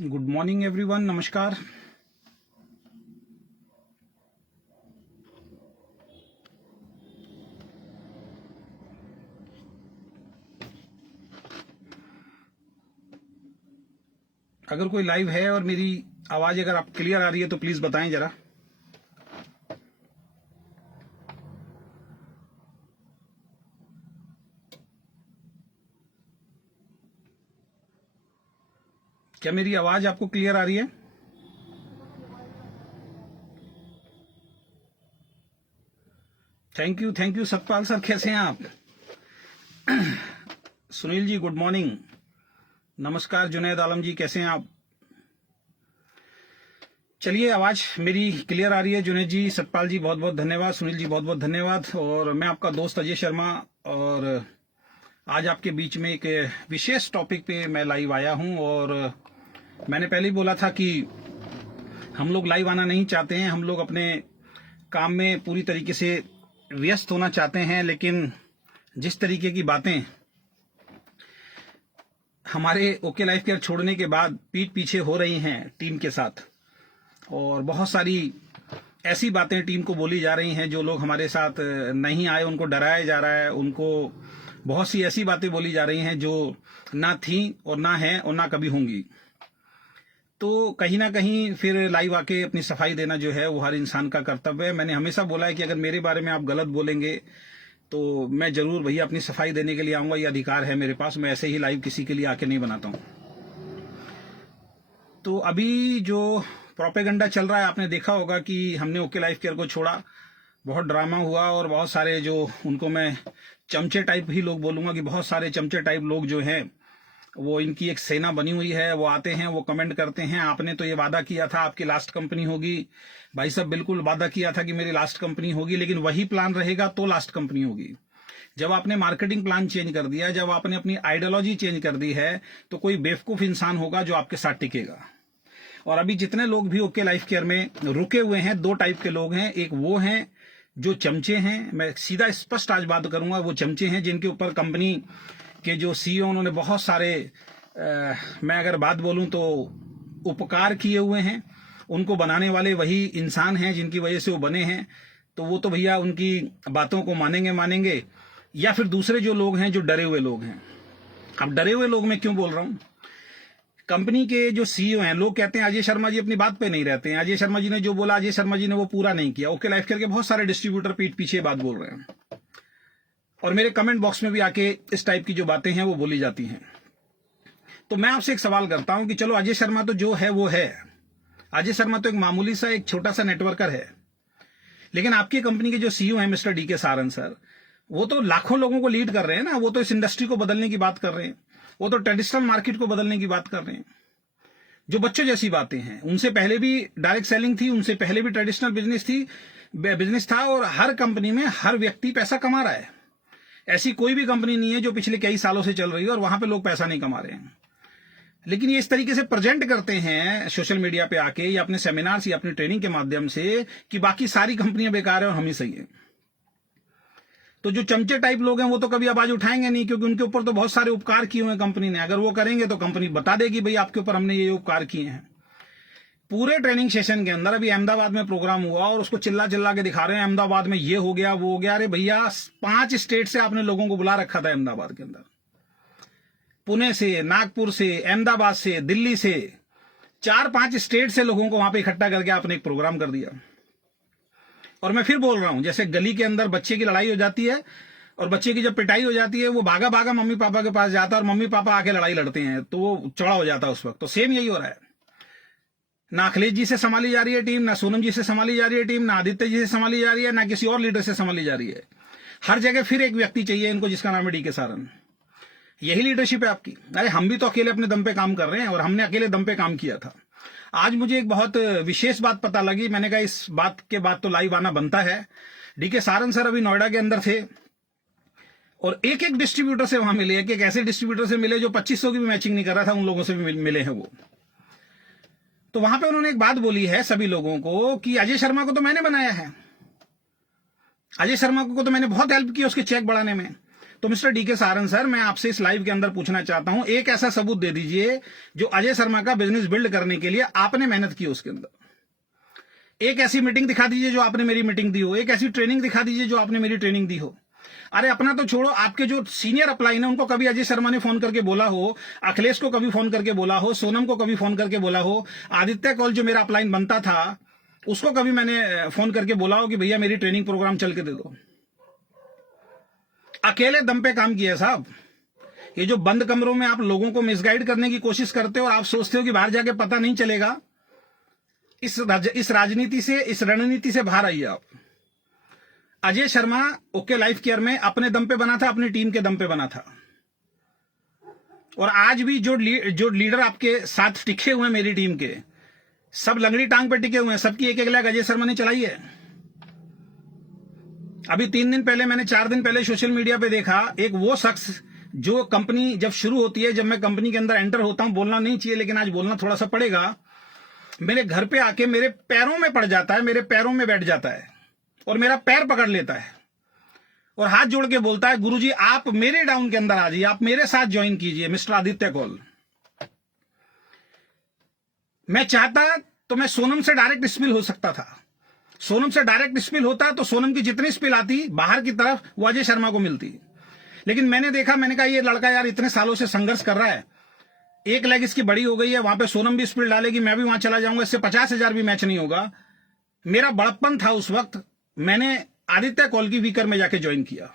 Good morning everyone, नमस्कार। अगर कोई लाइव है और मेरी आवाज अगर आप क्लियर आ रही है तो प्लीज बताएं जरा। क्या मेरी आवाज आपको क्लियर आ रही है? थैंक यू सतपाल सर, कैसे हैं आप? सुनील जी गुड मॉर्निंग, नमस्कार। जुनैद आलम जी कैसे हैं आप? चलिए, आवाज मेरी क्लियर आ रही है। जुनैद जी, सतपाल जी बहुत बहुत धन्यवाद, सुनील जी बहुत बहुत धन्यवाद। और मैं आपका दोस्त अजय शर्मा, और आज आपके बीच में एक विशेष टॉपिक पे मैं लाइव आया हूं। और मैंने पहले ही बोला था कि हम लोग लाइव आना नहीं चाहते हैं, हम लोग अपने काम में पूरी तरीके से व्यस्त होना चाहते हैं, लेकिन जिस तरीके की बातें हमारे ओके लाइफ केयर छोड़ने के बाद पीठ पीछे हो रही हैं टीम के साथ, और बहुत सारी ऐसी बातें टीम को बोली जा रही हैं, जो लोग हमारे साथ नहीं आए उनको डराया जा रहा है, उनको बहुत सी ऐसी बातें बोली जा रही हैं जो ना थी और ना है और ना कभी होंगी। तो कहीं ना कहीं फिर लाइव आके अपनी सफाई देना जो है वो हर इंसान का कर्तव्य है। मैंने हमेशा बोला है कि अगर मेरे बारे में आप गलत बोलेंगे तो मैं जरूर भैया अपनी सफाई देने के लिए आऊंगा, ये अधिकार है मेरे पास। मैं ऐसे ही लाइव किसी के लिए आके नहीं बनाता हूं। तो अभी जो प्रोपेगेंडा चल रहा है, आपने देखा होगा कि हमने ओके लाइफ केयर को छोड़ा, बहुत ड्रामा हुआ, और बहुत सारे जो उनको मैं चमचे टाइप ही लोग बोलूंगा कि बहुत सारे चमचे टाइप लोग जो हैं वो इनकी एक सेना बनी हुई है। वो आते हैं, वो कमेंट करते हैं, आपने तो ये वादा किया था आपकी लास्ट कंपनी होगी। भाई साहब, बिल्कुल वादा किया था कि मेरी लास्ट कंपनी होगी, लेकिन वही प्लान रहेगा तो लास्ट कंपनी होगी। जब आपने मार्केटिंग प्लान चेंज कर दिया, जब आपने अपनी आइडियोलॉजी चेंज कर दी है, तो कोई बेवकूफ इंसान होगा जो आपके साथ टिकेगा। और अभी जितने लोग भी ओके लाइफ केयर में रुके हुए हैं, दो टाइप के लोग हैं। एक वो हैं जो चमचे हैं, मैं सीधा स्पष्ट आज बात करूंगा, वो चमचे हैं जिनके ऊपर कंपनी के जो सीईओ उन्होंने बहुत सारे मैं अगर बात बोलूं तो उपकार किए हुए हैं। उनको बनाने वाले वही इंसान हैं जिनकी वजह से वो बने हैं। तो वो तो भैया उनकी बातों को मानेंगे। या फिर दूसरे जो लोग हैं जो डरे हुए लोग हैं। अब डरे हुए लोग मैं क्यों बोल रहा हूं? कंपनी के जो सीईओ हैं, लोग कहते हैं अजय शर्मा जी अपनी बात पे नहीं रहते हैं, अजय शर्मा जी ने जो बोला अजय शर्मा जी ने वो पूरा नहीं किया। ओके लाइफ केयर के बहुत सारे डिस्ट्रीब्यूटर पीठ पीछे बात बोल रहे हैं, और मेरे कमेंट बॉक्स में भी आके इस टाइप की जो बातें हैं वो बोली जाती हैं। तो मैं आपसे एक सवाल करता हूं कि चलो, अजय शर्मा तो जो है वो है, अजय शर्मा तो एक मामूली सा एक छोटा सा नेटवर्कर है, लेकिन आपकी कंपनी के जो सीईओ हैं मिस्टर डी के सारन सर, वो तो लाखों लोगों को लीड कर रहे हैं ना। वो तो इस इंडस्ट्री को बदलने की बात कर रहे हैं, वो तो ट्रेडिशनल मार्केट को बदलने की बात कर रहे हैं। जो बच्चों जैसी बातें हैं, उनसे पहले भी डायरेक्ट सेलिंग थी, उनसे पहले भी ट्रेडिशनल बिजनेस था, और हर कंपनी में हर व्यक्ति पैसा कमा रहा है। ऐसी कोई भी कंपनी नहीं है जो पिछले कई सालों से चल रही है और वहां पे लोग पैसा नहीं कमा रहे हैं। लेकिन ये इस तरीके से प्रेजेंट करते हैं सोशल मीडिया पे आके, या अपने सेमिनार्स या अपनी ट्रेनिंग के माध्यम से, कि बाकी सारी कंपनियां बेकार है और हम ही सही है। तो जो चमचे टाइप लोग हैं वो तो कभी आवाज उठाएंगे नहीं, क्योंकि उनके ऊपर तो बहुत सारे उपकार किए हुए हैं कंपनी ने। अगर वो करेंगे तो कंपनी बता देगी भाई आपके ऊपर हमने ये उपकार किए हैं। पूरे ट्रेनिंग सेशन के अंदर अभी अहमदाबाद में प्रोग्राम हुआ और उसको चिल्ला चिल्ला के दिखा रहे हैं अहमदाबाद में ये हो गया वो हो गया। अरे भैया, 5 स्टेट से आपने लोगों को बुला रखा था अहमदाबाद के अंदर, पुणे से, नागपुर से, अहमदाबाद से, दिल्ली से, 4-5 स्टेट से लोगों को वहां पे इकट्ठा करके आपने एक प्रोग्राम कर दिया। और मैं फिर बोल रहा हूं, जैसे गली के अंदर बच्चे की लड़ाई हो जाती है और बच्चे की जब पिटाई हो जाती है, वो भागा भागा मम्मी पापा के पास जाता है और मम्मी पापा आके लड़ाई लड़ते हैं, तो वो चौड़ा हो जाता है उस वक्त। तो सेम यही हो रहा है। ना अखिलेश जी से संभाली जा रही है टीम, ना सोनम जी से संभाली जा रही है टीम, ना आदित्य जी से संभाली जा रही है, ना किसी और लीडर से संभाली जा रही है। हर जगह फिर एक व्यक्ति चाहिए इनको जिसका नाम है डी के सारन। यही लीडरशिप है आपकी। अरे हम भी तो अकेले अपने दम पे काम कर रहे हैं, और हमने अकेले दम पे काम किया था। आज मुझे एक बहुत विशेष बात पता लगी, मैंने कहा इस बात के बाद तो लाइव आना बनता है। डी के सारन सर अभी नोएडा के अंदर थे, और एक एक डिस्ट्रीब्यूटर से वहां मिले, एक एक ऐसे डिस्ट्रीब्यूटर से मिले जो 2500 की भी मैचिंग नहीं कर रहा था, उन लोगों से भी मिले हैं वो। तो वहां पे उन्होंने एक बात बोली है सभी लोगों को कि अजय शर्मा को तो मैंने बनाया है, अजय शर्मा को तो मैंने बहुत हेल्प की उसके चेक बढ़ाने में। तो मिस्टर डीके सारन सर, मैं आपसे इस लाइव के अंदर पूछना चाहता हूं, एक ऐसा सबूत दे दीजिए जो अजय शर्मा का बिजनेस बिल्ड करने के लिए आपने मेहनत की उसके अंदर। एक ऐसी मीटिंग दिखा दीजिए जो आपने मेरी मीटिंग दी हो, एक ऐसी ट्रेनिंग दिखा दीजिए जो आपने मेरी ट्रेनिंग दी हो। अरे अपना तो छोड़ो, आपके जो सीनियर अपलाइन है उनको कभी अजय शर्मा ने फोन करके बोला हो, अखिलेश को कभी फोन करके बोला हो, सोनम को कभी फोन करके बोला हो, आदित्य कौल जो मेरा अपलाइन बनता था उसको कभी मैंने फोन करके बोला हो कि भैया मेरी ट्रेनिंग प्रोग्राम चल के दे दो? अकेले दम पे काम किया साहब। ये जो बंद कमरों में आप लोगों को मिसगाइड करने की कोशिश करते हो और आप सोचते हो कि बाहर जाके पता नहीं चलेगा, इस राजनीति से, इस रणनीति से बाहर आइए आप। Ajay Sharma okay Life care में अपने दम पे बना था, अपनी टीम के दम पे बना था। और आज भी जो लीडर आपके साथ टिके हुए हैं मेरी टीम के, सब लंगड़ी टांग पे टिके हुए हैं, सबकी एक एक लाख अजय शर्मा ने चलाई है। अभी 3 दिन पहले, मैंने 4 दिन पहले सोशल मीडिया पे देखा, एक वो शख्स जो कंपनी जब शुरू होती है, जब मैं कंपनी के अंदर एंटर होता हूं, बोलना नहीं चाहिए लेकिन आज बोलना थोड़ा सा पड़ेगा, मेरे घर पे आके मेरे पैरों में पड़ जाता है, मेरे पैरों में बैठ जाता है और मेरा पैर पकड़ लेता है और हाथ जोड़ के बोलता है, गुरुजी आप मेरे डाउन के अंदर आ जाइए, आप मेरे साथ ज्वाइन कीजिए मिस्टर आदित्य कौल। मैं चाहता तो मैं सोनम से डायरेक्ट स्पिल हो सकता था। सोनम से डायरेक्ट स्पिल होता तो सोनम की जितनी स्पिल आती बाहर की तरफ वो अजय शर्मा को मिलती। लेकिन मैंने देखा, मैंने कहा ये लड़का यार इतने सालों से संघर्ष कर रहा है, एक लेग इसकी बड़ी हो गई है, वहां पे सोनम भी स्पिल डालेगी, मैं भी वहां चला जाऊंगा, इससे 50,000 भी मैच नहीं होगा। मेरा बड़प्पन था उस वक्त, मैंने आदित्य कौल की वीकर में जाके ज्वाइन किया।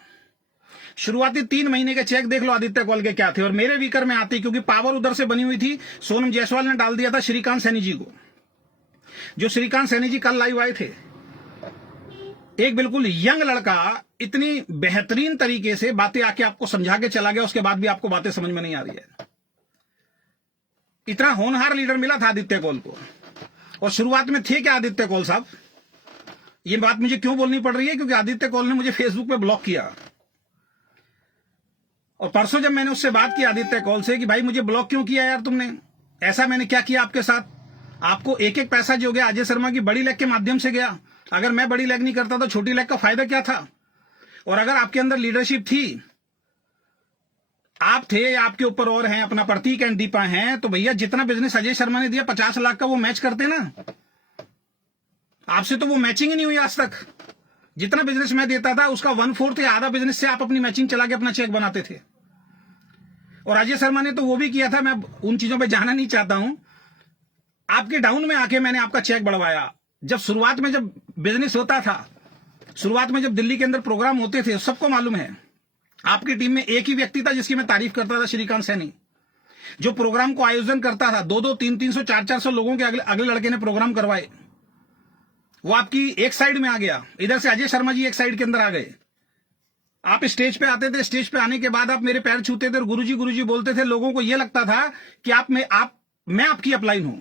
शुरुआती 3 महीने के चेक देख लो आदित्य कौल के क्या थे और मेरे वीकर में आते, क्योंकि पावर उधर से बनी हुई थी। सोनम जायसवाल ने डाल दिया था श्रीकांत सैनी जी को, जो श्रीकांत सैनी जी कल लाइव आए थे। एक बिल्कुल यंग लड़का इतनी बेहतरीन तरीके से बातें आके आपको समझा के चला गया, उसके बाद भी आपको बातें समझ में नहीं आ रही है। इतना होनहार लीडर मिला था आदित्य कौल को। और शुरुआत में थे क्या आदित्य कौल साहब? ये बात मुझे क्यों बोलनी पड़ रही है? क्योंकि आदित्य कौल ने मुझे फेसबुक पे ब्लॉक किया। और परसों जब मैंने उससे बात की आदित्य कौल से कि भाई मुझे ब्लॉक क्यों किया यार तुमने, ऐसा मैंने क्या किया आपके साथ? आपको एक एक पैसा जो गया अजय शर्मा की बड़ी लेग के माध्यम से गया। अगर मैं बड़ी लेग नहीं करता तो छोटी लेग का फायदा क्या था? और अगर आपके अंदर लीडरशिप थी, आप थे या आपके ऊपर और हैं, अपना प्रतीक एंड दीपा हैं, तो भैया जितना बिजनेस अजय शर्मा ने दिया 50 लाख का वो मैच करते ना। आपसे तो वो मैचिंग ही नहीं हुई आज तक। जितना बिजनेस मैं देता था उसका 1/4 या आधा बिजनेस से आप अपनी मैचिंग चला के अपना चेक बनाते थे। और अजय शर्मा ने तो वो भी किया था, मैं उन चीजों पे जाना नहीं चाहता हूं। आपके डाउन में आके मैंने आपका चेक बढ़वाया। जब शुरुआत में जब बिजनेस होता था, शुरुआत में जब दिल्ली के अंदर प्रोग्राम होते थे, सबको मालूम है आपकी टीम में एक ही व्यक्ति था जिसकी मैं तारीफ करता था, श्रीकांत सैनी, जो प्रोग्राम को आयोजन करता था। 200, 300, 400 लोगों के अगले लड़के ने प्रोग्राम करवाए। वो आपकी एक साइड में आ गया, इधर से अजय शर्मा जी एक साइड के अंदर आ गए। आप स्टेज पे आते थे, स्टेज पे आने के बाद आप मेरे पैर छूते थे और गुरुजी बोलते थे। लोगों को यह लगता था कि मैं आपकी अपलाइन हूं।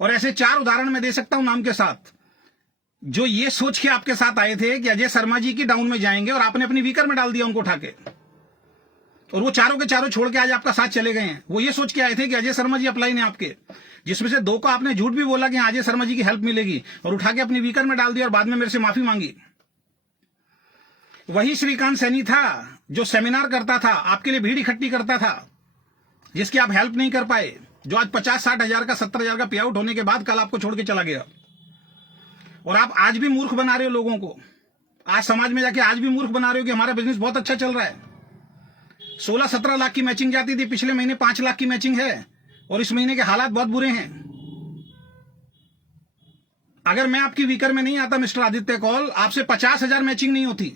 और ऐसे 4 उदाहरण मैं दे सकता हूं नाम के साथ, जो ये सोच के आपके साथ आए थे कि अजय शर्मा जी की डाउन में जाएंगे और आपने अपनी वीकर में डाल दिया उनको उठा के, और वो चारों के चारों छोड़ के आज आपका साथ चले गए हैं। वो ये सोच के आए थे कि अजय शर्मा जी अपलाइन है आपके, जिसमें से 2 को आपने झूठ भी बोला कि अजय शर्मा जी की हेल्प मिलेगी, और उठा के अपनी वीकर में डाल दिया और बाद में मेरे से माफी मांगी। वही श्रीकांत सैनी था जो सेमिनार करता था, आपके लिए भीड़ इकट्ठी करता था, जिसकी आप हेल्प नहीं कर पाए, जो आज 50-60 हजार का 70 हजार का पे आउट होने के बाद कल आपको छोड़ के चला गया। और आप आज भी मूर्ख बना रहे हो लोगों को। आज समाज में जाके आज भी मूर्ख बना रहे हो कि हमारा बिजनेस बहुत अच्छा चल रहा है। 16-17 लाख की मैचिंग जाती थी, पिछले महीने 5 लाख की मैचिंग है, और इस महीने के हालात बहुत बुरे हैं। अगर मैं आपकी वीकर में नहीं आता मिस्टर आदित्य कौल, आपसे 50,000 मैचिंग नहीं होती।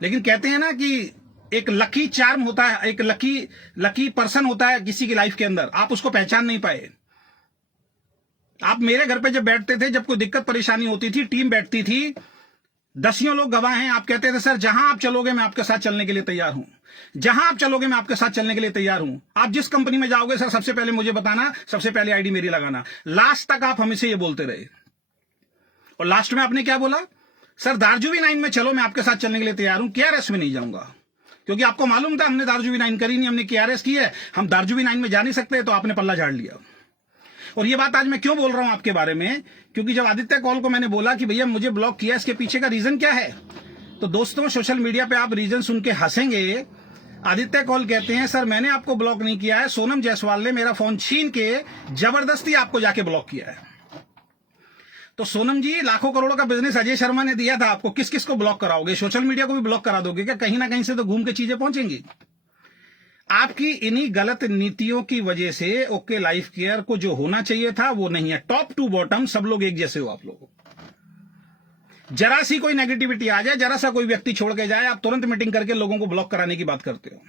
लेकिन कहते हैं ना कि एक लकी चार्म होता है, एक लकी पर्सन होता है किसी की लाइफ के अंदर, आप उसको पहचान नहीं पाए। आप मेरे घर पे जब बैठते थे, जब कोई दिक्कत परेशानी होती थी, टीम बैठती थी, 10 लोग गवाह हैं, आप कहते थे सर जहां आप चलोगे मैं आपके साथ चलने के लिए तैयार हूं, जहां आप चलोगे मैं आपके साथ चलने के लिए तैयार हूं। आप जिस कंपनी में जाओगे सर सबसे पहले मुझे बताना, सबसे पहले आईडी मेरी लगाना। लास्ट तक आप हमेशा ये बोलते रहे। और लास्ट में आपने क्या बोला? सर दार्जुवी 9 में चलो, मैं आपके साथ चलने के लिए तैयार हूं, केआरएस में नहीं जाऊंगा। क्योंकि आपको मालूम था हमने दार्जुवी 9 करी नहीं, हमने केआरएस की है, हम दार्जुवी 9 में जा नहीं सकते, तो आपने पल्ला झाड़ लिया। और ये बात आज मैं क्यों बोल रहा हूं आपके बारे में? क्योंकि जब आदित्य कौल को मैंने बोला कि भैया मुझे ब्लॉक किया, इसके पीछे का रीजन क्या है, तो दोस्तों, सोशल मीडिया पे आप रीजन सुन के हंसेंगे। आदित्य कौल कहते हैं, सर मैंने आपको ब्लॉक नहीं किया है, सोनम जायसवाल ने मेरा फोन छीन के जबरदस्ती आपको जाके ब्लॉक किया है। तो सोनम जी, लाखों करोड़ों का बिजनेस अजय शर्मा ने दिया था आपको, किस किस को ब्लॉक कराओगे? सोशल मीडिया को भी ब्लॉक करा दोगे क्या? कहीं ना कहीं से तो घूम के चीजें पहुंचेंगी। आपकी इन्हीं गलत नीतियों की वजह से ओके लाइफ केयर को जो होना चाहिए था वो नहीं है। टॉप टू बॉटम सब लोग एक जैसे हो आप लोग। जरा सी कोई नेगेटिविटी आ जाए, जरा सा कोई व्यक्ति छोड़ के जाए, आप तुरंत मीटिंग करके लोगों को ब्लॉक कराने की बात करते हो।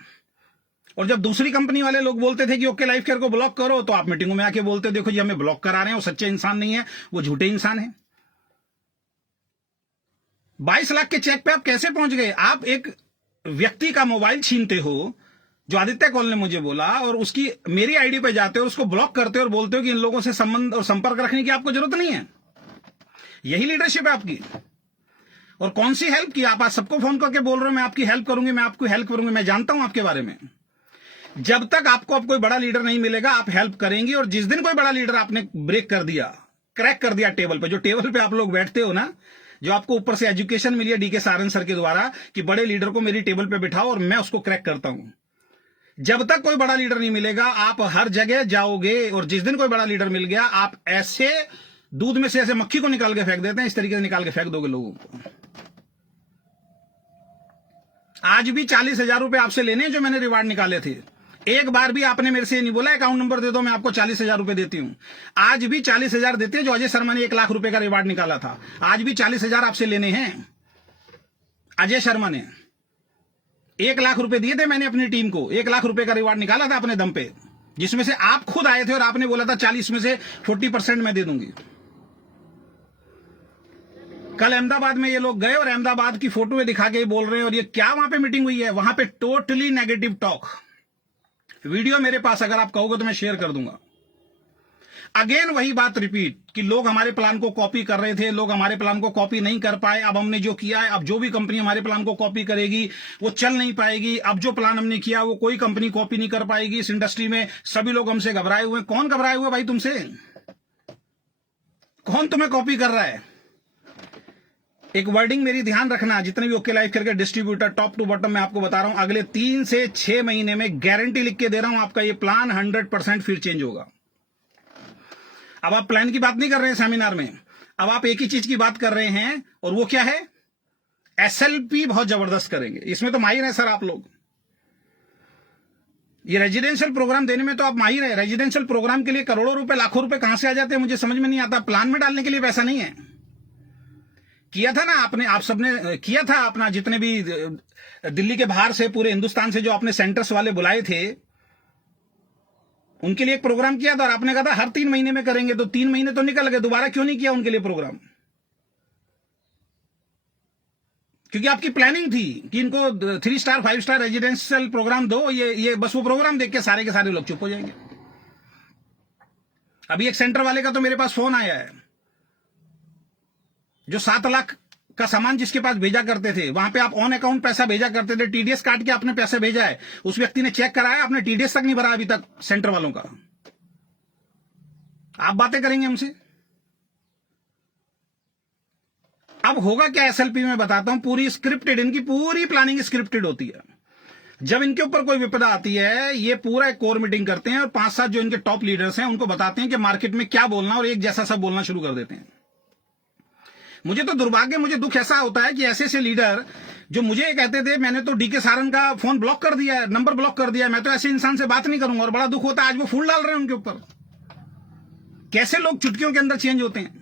और जब दूसरी कंपनी वाले लोग बोलते थे कि ओके लाइफ केयर को ब्लॉक करो, तो आप मीटिंगों में आके बोलते देखो जी हमें ब्लॉक करा रहे हैं, वो सच्चे इंसान नहीं है, वो झूठे इंसान है। 22 लाख के चेक पे आप कैसे पहुंच गए? आप एक व्यक्ति का मोबाइल छीनते हो, जो आदित्य कौल ने मुझे बोला, और उसकी मेरी आईडी पे जाते हो, उसको ब्लॉक करते हो और बोलते हो कि इन लोगों से संबंध और संपर्क रखने की आपको जरूरत नहीं है। यही लीडरशिप है आपकी। और कौन सी हेल्प की? आप आज सबको फोन करके बोल रहे हो मैं आपकी हेल्प करूंगी, मैं आपकी हेल्प करूंगी। मैं जानता हूं आपके बारे में। जब तक आपको अब कोई बड़ा लीडर नहीं मिलेगा आप हेल्प करेंगी, और जिस दिन कोई बड़ा लीडर आपने ब्रेक कर दिया, क्रैक कर दिया टेबल पे, जो टेबल पे आप लोग बैठते हो ना, जो आपको ऊपर से एजुकेशन मिली है डीके सारन सर के द्वारा कि बड़े लीडर को मेरी टेबल पे बिठाओ और मैं उसको क्रैक करता हूं, जब तक कोई बड़ा लीडर नहीं मिलेगा आप हर जगह जाओगे। और जिस दिन कोई बड़ा लीडर मिल गया, आप ऐसे दूध में से ऐसे मक्खी को निकाल के फेंक देते हैं, इस तरीके से निकाल के फेंक दोगे लोगों को। आज भी 40,000 रुपए आपसे लेने हैं जो मैंने रिवार्ड निकाले थे। एक बार भी आपने मेरे से ये नहीं बोला अकाउंट नंबर दे दो मैं आपको 40,000 रुपए देती हूं। आज भी 40,000 देते हैं। जो अजय शर्मा ने 1 लाख रुपए का रिवार्ड निकाला था, आज भी 40,000 आपसे लेने हैं। अजय शर्मा ने 1 लाख रुपए दिए थे, मैंने अपनी टीम को 1 लाख रुपए का रिवार्ड निकाला था अपने दम पे, जिसमें से आप खुद आए थे और आपने बोला था 40 में से 40% मैं दे दूंगी। कल अहमदाबाद में ये लोग गए और अहमदाबाद की फोटो दिखा के बोल रहे हैं, और ये क्या वहां पे मीटिंग हुई है? वहां पे टोटली नेगेटिव टॉक। वीडियो मेरे पास अगर आप कहोगे तो मैं शेयर कर दूंगा। अगेन वही बात रिपीट कि लोग हमारे प्लान को कॉपी कर रहे थे, लोग हमारे प्लान को कॉपी नहीं कर पाए। अब हमने जो किया है, अब जो भी कंपनी हमारे प्लान को कॉपी करेगी वो चल नहीं पाएगी। अब जो प्लान हमने किया वो कोई कंपनी कॉपी नहीं कर पाएगी। इस इंडस्ट्री में सभी लोग हमसे घबराए हुए हैं। कौन घबराए हुए भाई तुमसे? कौन तुम्हें कॉपी कर रहा है? एक वर्डिंग मेरी ध्यान रखना, जितने भी ओके लाइफ करके डिस्ट्रीब्यूटर टॉप टू बॉटम मैं आपको बता रहा हूं, अगले 3 से 6 महीने में गारंटी लिख के दे रहा हूं, आपका ये प्लान 100% फिर चेंज होगा। अब आप प्लान की बात नहीं कर रहे हैं सेमिनार में, अब आप एक ही चीज की बात कर रहे हैं, और वो क्या है? एसएलपी बहुत जबरदस्त करेंगे। इसमें तो माहिर है सर आप लोग। ये रेजिडेंशियल प्रोग्राम देने में तो आप माहिर है। रेजिडेंशियल प्रोग्राम के लिए करोड़ों रुपए लाखों रुपए कहां से आ जाते हैं मुझे समझ में नहीं आता। प्लान में डालने के लिए पैसा नहीं है। किया था ना आपने, आप सबने किया था अपना, जितने भी दिल्ली के बाहर से पूरे हिंदुस्तान से जो आपने सेंटर्स वाले बुलाए थे उनके लिए एक प्रोग्राम किया था, और आपने कहा था हर 3 महीने में करेंगे। तो 3 महीने तो निकल गए, दोबारा क्यों नहीं किया उनके लिए प्रोग्राम? क्योंकि आपकी प्लानिंग थी कि इनको 3 स्टार 5 स्टार रेजिडेंशियल प्रोग्राम दो। ये बस वो प्रोग्राम देख के सारे के सारे लोग चुप हो जाएंगे। अभी एक सेंटर वाले का तो मेरे पास फोन आया है, जो 7 लाख का सामान जिसके पास भेजा करते थे, वहां पे आप ऑन अकाउंट पैसा भेजा करते थे, टीडीएस काट के आपने पैसा भेजा है, उस व्यक्ति ने चेक कराया, आपने टीडीएस तक नहीं भरा अभी तक सेंटर वालों का। आप बातें करेंगे हमसे? अब होगा क्या एसएलपी में बताता हूं, पूरी स्क्रिप्टेड, इनकी पूरी प्लानिंग स्क्रिप्टेड होती है। जब इनके ऊपर कोई विपदा आती है, ये पूरा एक कोर मीटिंग करते हैं और 5-7 जो इनके टॉप लीडर्स हैं उनको बताते हैं कि मार्केट में क्या बोलना, और एक जैसा सब बोलना शुरू कर देते हैं। मुझे तो दुर्भाग्य, मुझे दुख ऐसा होता है कि ऐसे ऐसे लीडर जो मुझे कहते थे मैंने तो डीके सारन का फोन ब्लॉक कर दिया है, नंबर ब्लॉक कर दिया है, मैं तो ऐसे इंसान से बात नहीं करूंगा, और बड़ा दुख होता है आज वो फूल डाल रहे हैं उनके ऊपर। कैसे लोग चुटकियों के अंदर चेंज होते हैं।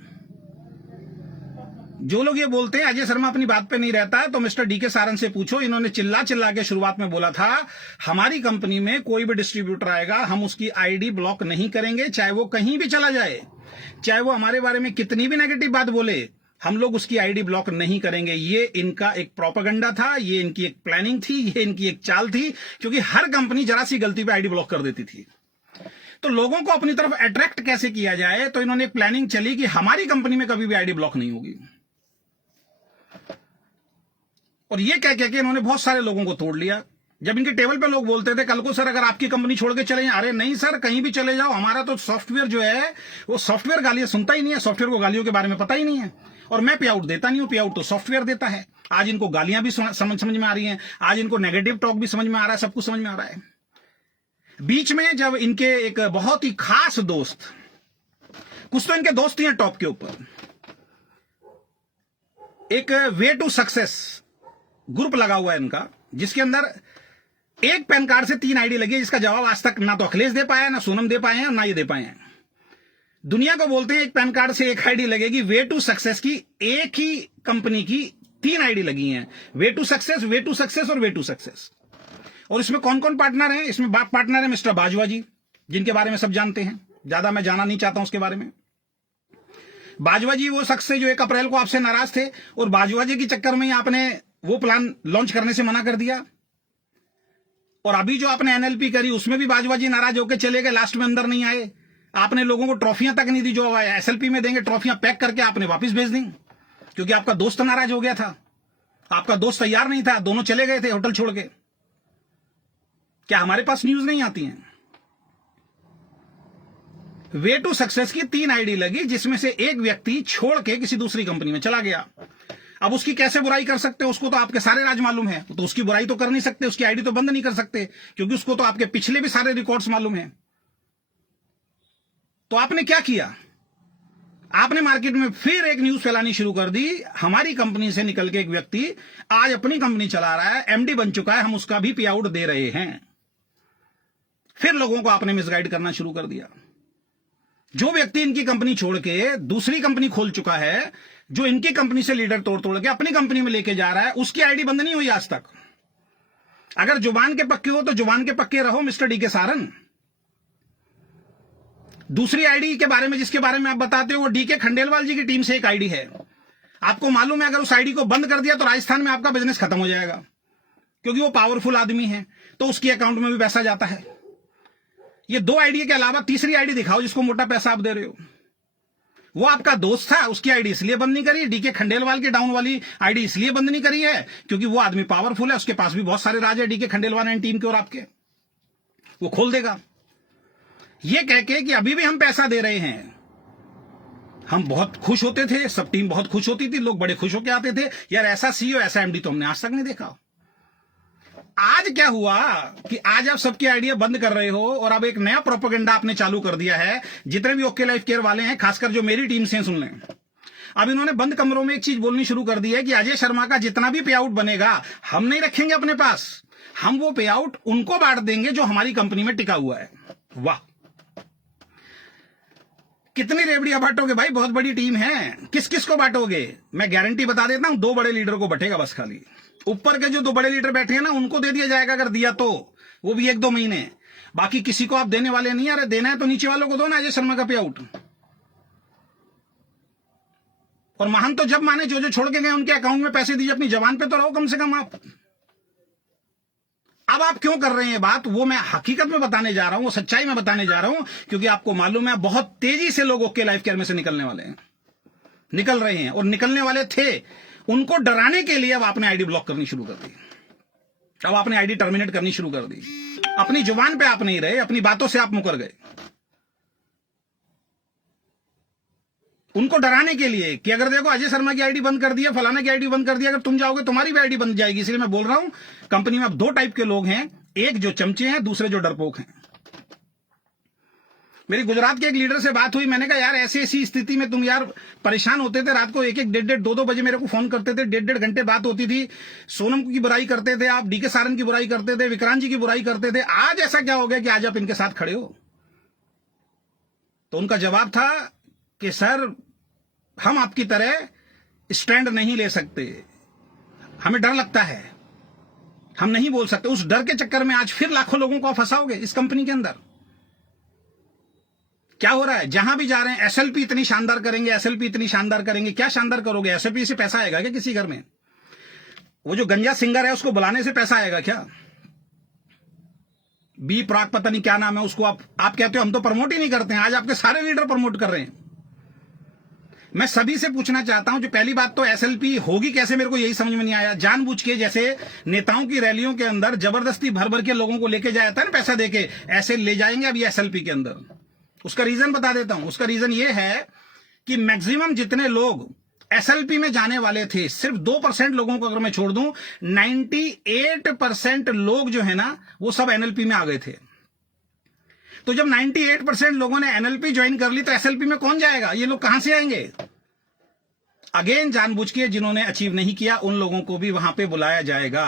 जो लोग ये बोलते हैं अजय शर्मा अपनी बात पे नहीं रहता है, तो मिस्टर डीके सारन से पूछो। इन्होंने चिल्ला चिल्ला के शुरुआत में बोला था हमारी कंपनी में कोई भी डिस्ट्रीब्यूटर आएगा हम उसकी आईडी ब्लॉक नहीं करेंगे, चाहे वो कहीं भी चला जाए, चाहे वो हमारे बारे में कितनी भी नेगेटिव बात बोले, हम लोग उसकी आईडी ब्लॉक नहीं करेंगे। ये इनका एक प्रोपेगेंडा था, ये इनकी एक प्लानिंग थी, ये इनकी एक चाल थी, क्योंकि हर कंपनी जरा सी गलती पे आईडी ब्लॉक कर देती थी। तो लोगों को अपनी तरफ अट्रैक्ट कैसे किया जाए, तो इन्होंने एक प्लानिंग चली कि हमारी कंपनी में कभी भी आईडी ब्लॉक नहीं होगी। और ये कह के इन्होंने बहुत सारे लोगों को तोड़ लिया। जब इनके टेबल पे लोग बोलते थे कल को सर अगर आपकी कंपनी छोड़ के चले जाएं, अरे नहीं सर कहीं भी चले जाओ, हमारा तो सॉफ्टवेयर जो है वो सॉफ्टवेयर गालियां सुनता ही नहीं है, सॉफ्टवेयर को गालियों के बारे में पता ही नहीं है, और मैं पे आउट देता नहीं हूं, पे आउट तो सॉफ्टवेयर देता है। आज इनको गालियां भी समझ में आ रही हैं, आज इनको नेगेटिव टॉक भी समझ में आ रहा है, सब कुछ समझ में आ रहा है। बीच में जब इनके एक बहुत ही खास दोस्त, कुछ तो इनके दोस्त ही हैं टॉप के ऊपर, एक वे टू सक्सेस ग्रुप लगा हुआ है इनका, जिसके अंदर एक पैन कार्ड से 3 आईडी लगी है, जिसका जवाब आज तक ना तो अखिलेश दे पाया, ना सोनम दे पाए हैं, ना ये दे पाए हैं। दुनिया को बोलते हैं एक पैन कार्ड से एक आईडी लगेगी, वे टू सक्सेस की एक ही कंपनी की 3 आईडी लगी हैं, way to success, way to success और वे टू सक्सेस। और इसमें कौन कौन पार्टनर हैं? इसमें पार्टनर है मिस्टर बाजवा जी, जिनके बारे में सब जानते हैं, ज्यादा मैं जाना नहीं चाहता हूं उसके बारे में। बाजवा जी वो शख्स है जो 1 अप्रैल को आपसे नाराज थे, और बाजवा जी के चक्कर में ही आपने वो प्लान लॉन्च करने से मना कर दिया, और अभी जो आपने एनएलपी करी उसमें भी बाजवा जी नाराज होकर चले गए, लास्ट में अंदर नहीं आए, आपने लोगों को ट्रॉफियां तक नहीं दी, जो एसएलपी में देंगे ट्रॉफियां पैक करके आपने वापस भेज दी, क्योंकि आपका दोस्त नाराज हो गया था, आपका दोस्त तैयार नहीं था, दोनों चले गए थे होटल छोड़ के। क्या हमारे पास न्यूज नहीं आती हैं? वे टू सक्सेस की 3 आईडी लगी, जिसमें से एक व्यक्ति छोड़ के किसी दूसरी कंपनी में चला गया। अब उसकी कैसे बुराई कर सकते हैं? उसको तो आपके सारे राज मालूम है, तो उसकी बुराई तो कर नहीं सकते, उसकी आईडी तो बंद नहीं कर सकते, क्योंकि उसको तो आपके पिछले भी सारे रिकॉर्ड्स मालूम है। तो आपने क्या किया? आपने मार्केट में फिर एक न्यूज फैलानी शुरू कर दी, हमारी कंपनी से निकल के एक व्यक्ति आज अपनी कंपनी चला रहा है, एमडी बन चुका है, हम उसका भी पे आउट दे रहे हैं। फिर लोगों को आपने मिसगाइड करना शुरू कर दिया। जो व्यक्ति इनकी कंपनी छोड़ के दूसरी कंपनी खोल चुका है, जो इनकी कंपनी से लीडर तोड़ तोड़ के अपनी कंपनी में लेके जा रहा है, उसकी आईडी बंद नहीं हुई आज तक। अगर जुबान के पक्के हो तो जुबान के पक्के रहो मिस्टर डीके सारन। दूसरी आईडी के बारे में जिसके बारे में आप बताते हो, वो डीके खंडेलवाल जी की टीम से एक आईडी है। आपको मालूम है अगर उस आईडी को बंद कर दिया तो राजस्थान में आपका बिजनेस खत्म हो जाएगा, क्योंकि वो पावरफुल आदमी है, तो उसके अकाउंट में भी पैसा जाता है। ये 2 आईडी के अलावा तीसरी आईडी दिखाओ जिसको मोटा पैसा आप दे रहे हो। वो आपका दोस्त था, उसकी आईडी इसलिए बंद नहीं करी, डीके खंडेलवाल की डाउन वाली आईडी इसलिए बंद नहीं करी है क्योंकि वो आदमी पावरफुल है, उसके पास भी बहुत सारे राज है डीके खंडेलवाल एंड टीम के और आपके, वो खोल देगा। ये कह के कि अभी भी हम पैसा दे रहे हैं, हम बहुत खुश होते थे, सब टीम बहुत खुश होती थी, लोग बड़े खुश होकर आते थे, यार ऐसा सीईओ ऐसा एमडी तो हमने आज तक नहीं देखा। आज क्या हुआ कि आज आप सबकी आइडिया बंद कर रहे हो और अब एक नया प्रोपेगेंडा आपने चालू कर दिया है। जितने भी ओके लाइफ केयर वाले हैं, खासकर जो मेरी टीम से, सुन लें, अब इन्होंने बंद कमरों में एक चीज बोलनी शुरू कर दी है कि अजय शर्मा का जितना भी पे आउट बनेगा हम नहीं रखेंगे अपने पास, हम वो पे आउट उनको बांट देंगे जो हमारी कंपनी में टिका हुआ है। वाह, कितनी रेवड़ियां बांटोगे भाई, बहुत बड़ी टीम है, किस किस को बांटोगे? मैं गारंटी बता देता हूं, 2 बड़े लीडर को बटेगा बस, खाली ऊपर के जो 2 बड़े लीडर बैठे हैं ना उनको दे दिया जाएगा, अगर दिया तो वो भी 1-2 महीने, बाकी किसी को आप देने वाले नहीं। अरे देना है तो नीचे वालों को दो ना अजय शर्मा का पे आउट। और महान तो जब माने जो जो छोड़ के गए उनके अकाउंट में पैसे दीजिए, अपनी जबान पे तो रहो कम से कम आप। अब आप क्यों कर रहे हैं बात, वो मैं हकीकत में बताने जा रहा हूं, वो सच्चाई में बताने जा रहा हूं, क्योंकि आपको मालूम है बहुत तेजी से लोग ओके लाइफ केयर में से निकलने वाले हैं, निकल रहे हैं, और निकलने वाले थे। उनको डराने के लिए अब आपने आईडी ब्लॉक करनी शुरू कर दी, अब आपने आईडी टर्मिनेट करनी शुरू कर दी। अपनी जुबान पे आप नहीं रहे, अपनी बातों से आप मुकर गए। उनको डराने के लिए कि अगर देखो अजय शर्मा की आईडी बंद कर दिया, फलाना की आईडी बंद कर दिया, अगर तुम जाओगे तुम्हारी भी आईडी बंद जाएगी। इसलिए मैं बोल रहा हूं कंपनी में अब 2 टाइप के लोग हैं, एक जो चमचे हैं, दूसरे जो डरपोक हैं। मेरी गुजरात के एक लीडर से बात हुई, मैंने कहा यार ऐसी ऐसी स्थिति में तुम यार परेशान होते थे, रात को 1-1, 1.5, 2-2 बजे मेरे को फोन करते थे, 1.5 घंटे बात होती थी, सोनम की बुराई करते थे आप, डीके सारन की बुराई करते थे, विक्रांत जी की बुराई करते थे, आज ऐसा क्या हो गया कि आज आप इनके साथ खड़े हो? तो उनका जवाब था कि सर हम आपकी तरह स्टैंड नहीं ले सकते, हमें डर लगता है, हम नहीं बोल सकते। उस डर के चक्कर में आज फिर लाखों लोगों को फंसाओगे इस कंपनी के अंदर। क्या हो रहा है, जहां भी जा रहे हैं एसएलपी इतनी शानदार करेंगे, एसएलपी इतनी शानदार करेंगे। क्या शानदार करोगे? एसएलपी से पैसा आएगा क्या किसी घर में? वो जो गंजा सिंगर है उसको बुलाने से पैसा आएगा क्या? बी प्राक पता नहीं क्या नाम है उसको, आप कहते हो हम तो प्रमोट ही नहीं करते हैं। आज आपके सारे लीडर प्रमोट कर रहे हैं। मैं सभी से पूछना चाहता हूं, जो पहली बात तो एसएलपी होगी कैसे, मेरे को यही समझ में नहीं आया। जानबूझ के जैसे नेताओं की रैलियों के अंदर जबरदस्ती भर भर के लोगों को लेके जाता है ना पैसा देके, ऐसे ले जाएंगे अभी एसएलपी के अंदर। उसका रीजन बता देता हूं। उसका रीजन ये है कि मैक्सिमम जितने लोग एसएलपी में जाने वाले थे, सिर्फ 2% लोगों को अगर मैं छोड़ दूं, 98% लोग जो है ना वो सब एनएलपी में आ गए थे। तो जब 98% लोगों ने एनएलपी ज्वाइन कर ली तो एसएलपी में कौन जाएगा? ये लोग कहां से आएंगे? अगेन जानबूझ के जिन्होंने अचीव नहीं किया उन लोगों को भी वहां पे बुलाया जाएगा।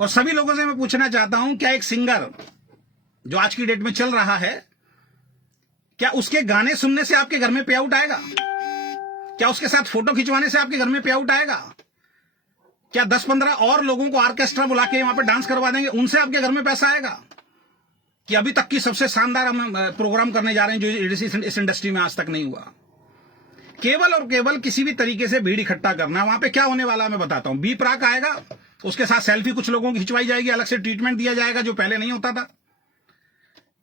और सभी लोगों से मैं पूछना चाहता हूं, क्या एक सिंगर जो आज की डेट में चल रहा है, क्या उसके गाने सुनने से आपके घर में पे आउट आएगा? क्या उसके साथ फोटो खिंचवाने से आपके घर में पे आउट आएगा? क्या 10-15 और लोगों को ऑर्केस्ट्रा बुला के वहां पे डांस करवा देंगे, उनसे आपके घर में पैसा आएगा? कि अभी तक की सबसे शानदार हम प्रोग्राम करने जा रहे हैं जो इस इंडस्ट्री में आज तक नहीं हुआ। केवल और केवल किसी भी तरीके से भीड़ इकट्ठा करना। वहां पे क्या होने वाला है मैं बताता हूं। बी प्राक आएगा, उसके साथ सेल्फी कुछ लोगों की खिंचवाई जाएगी, अलग से ट्रीटमेंट दिया जाएगा जो पहले नहीं होता था।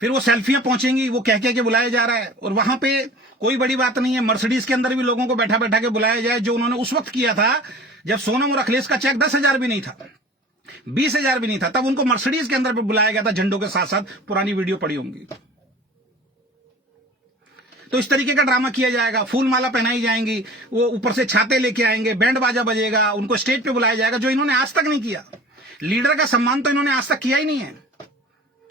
फिर वो सेल्फियां पहुंचेंगी, वो कह के बुलाया जा रहा है। और वहां पे कोई बड़ी बात नहीं है, मर्सिडीज के अंदर भी लोगों को बैठा बैठा के बुलाया जाए, जो उन्होंने उस वक्त किया था जब सोनम और अखिलेश का चेक 10,000 भी नहीं था, 20,000 भी नहीं था, तब उनको मर्सिडीज के अंदर पे बुलाया गया था झंडों के साथ साथ। पुरानी वीडियो पड़ी होंगी। तो इस तरीके का ड्रामा किया जाएगा, फूल माला पहनाई जाएंगी, वो ऊपर से छाते लेके आएंगे, बैंड बाजा बजेगा, उनको स्टेज पे बुलाया जाएगा, जो इन्होंने आज तक नहीं किया। लीडर का सम्मान तो इन्होंने आज तक किया ही नहीं है।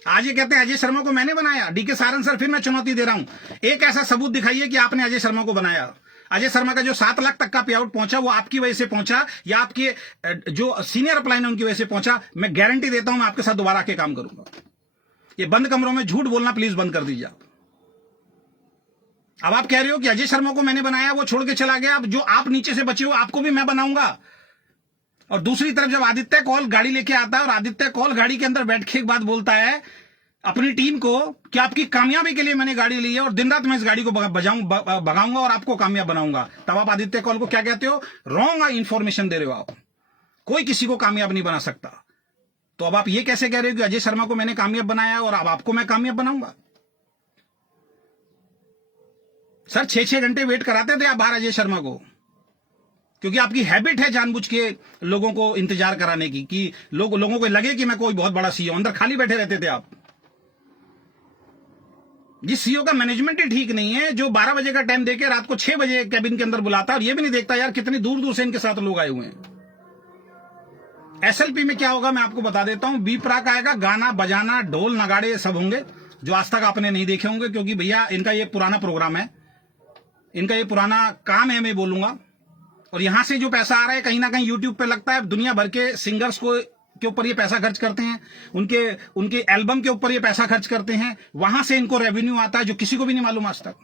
आज ये कहते हैं अजय शर्मा को मैंने बनाया। डीके सारन सर, फिर मैं चुनौती दे रहा हूं, एक ऐसा सबूत दिखाइए कि आपने अजय शर्मा को बनाया। अजय शर्मा का जो 7 लाख तक का पे आउट पहुंचा वो आपकी वजह से पहुंचा या आपके जो सीनियर अपलाइन है उनकी वजह से पहुंचा। मैं गारंटी देता हूं मैं आपके साथ दोबारा आके काम करूंगा। ये बंद कमरों में झूठ बोलना प्लीज बंद कर दीजिए आप। अब आप कह रहे हो कि अजय शर्मा को मैंने बनाया, वो छोड़ के चला गया, अब जो आप नीचे से बचे हो आपको भी मैं बनाऊंगा। और दूसरी तरफ जब आदित्य कौल गाड़ी लेके आता है और आदित्य कौल गाड़ी के अंदर बैठ के एक बात बोलता है अपनी टीम को कि आपकी कामयाबी के लिए मैंने गाड़ी ली है और दिन रात मैं इस गाड़ी को भगाऊंगा और आपको कामयाब बनाऊंगा, तब आप आदित्य कौल को क्या कहते हो? रॉन्ग इंफॉर्मेशन दे रहे हो आप। कोई किसी को कामयाब नहीं बना सकता। तो अब आप ये कैसे कह रहे हो कि अजय शर्मा को मैंने कामयाब बनाया और अब आपको मैं कामयाब बनाऊंगा? सर 6-6 घंटे वेट कराते थे आप बाहर अजय शर्मा को, क्योंकि आपकी हैबिट है जानबूझ के लोगों को इंतजार कराने की, कि लोगों को लगे कि मैं कोई बहुत बड़ा सीईओ। अंदर खाली बैठे रहते थे आप। जिस सीईओ का मैनेजमेंट ही ठीक नहीं है, जो 12 बजे का टाइम देके रात को 6 बजे कैबिन के अंदर बुलाता है और ये भी नहीं देखता यार कितनी दूर दूर से इनके साथ लोग आए हुए हैं। एसएलपी में क्या होगा मैं आपको बता देता हूं। बी प्राक आएगा, गाना बजाना ढोल नगाड़े ये सब होंगे जो आज तक आपने नहीं देखे होंगे, क्योंकि भैया इनका ये पुराना प्रोग्राम है, इनका ये पुराना काम है, मैं बोलूंगा। और यहां से जो पैसा आ रहा है कहीं ना कहीं यूट्यूब पे लगता है, दुनिया भर के सिंगर्स को के ऊपर ये पैसा खर्च करते हैं, उनके एल्बम के ऊपर ये पैसा खर्च करते हैं, वहां से इनको रेवेन्यू आता है जो किसी को भी नहीं मालूम आज तक।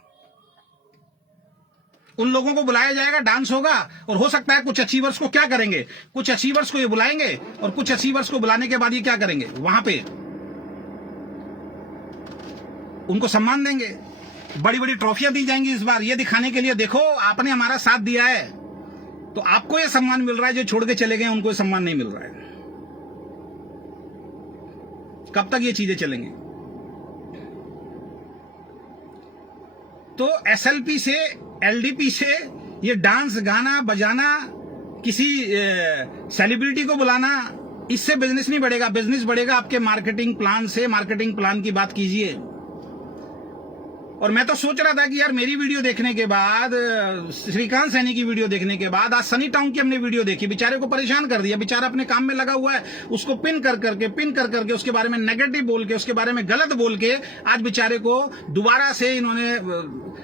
उन लोगों को बुलाया जाएगा, डांस होगा, और हो सकता है कुछ अचीवर्स को क्या करेंगे, कुछ अचीवर्स को ये बुलाएंगे और कुछ अचीवर्स को बुलाने के बाद ये क्या करेंगे, वहां पे उनको सम्मान देंगे, बड़ी बड़ी ट्रॉफियां दी जाएंगी इस बार, ये दिखाने के लिए देखो आपने हमारा साथ दिया है। तो आपको ये सम्मान मिल रहा है, जो छोड़ के चले गए उनको ये सम्मान नहीं मिल रहा है। कब तक ये चीजें चलेंगी? तो एसएलपी से, एलडीपी से ये डांस गाना बजाना, किसी सेलिब्रिटी को बुलाना, इससे बिजनेस नहीं बढ़ेगा। बिजनेस बढ़ेगा आपके मार्केटिंग प्लान से। मार्केटिंग प्लान की बात कीजिए। और मैं तो सोच रहा था कि यार मेरी वीडियो देखने के बाद, श्रीकांत सैनी की वीडियो देखने के बाद, आज सनी टाउन की हमने वीडियो देखी, बेचारे को परेशान कर दिया। बेचारा अपने काम में लगा हुआ है, उसको पिन कर करके उसके बारे में नेगेटिव बोल के, उसके बारे में गलत बोल के आज बेचारे को दोबारा से इन्होंने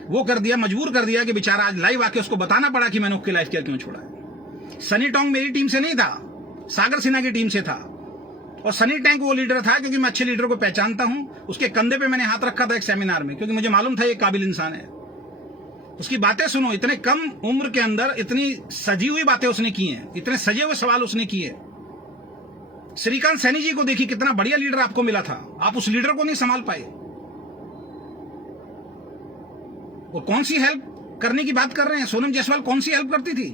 वो कर दिया, मजबूर कर दिया कि बेचारा आज लाइव आके उसको बताना पड़ा कि मैंने उसके लाइफ क्यों छोड़ा। सनी टाउन मेरी टीम से नहीं था, सागर सिन्हा की टीम से था। और सनी टैंक वो लीडर था क्योंकि मैं अच्छे लीडर को पहचानता हूं। उसके कंधे पे मैंने हाथ रखा था एक सेमिनार में, क्योंकि मुझे मालूम था ये काबिल इंसान है। उसकी बातें सुनो, इतने कम उम्र के अंदर इतनी सजी हुई बातें उसने की हैं, इतने सजे हुए सवाल उसने किए। श्रीकांत सैनी जी को देखिए, कितना बढ़िया लीडर आपको मिला था, आप उस लीडर को नहीं संभाल पाए। और कौन सी हेल्प करने की बात कर रहे हैं? सोनम जायसवाल कौन सी हेल्प करती थी?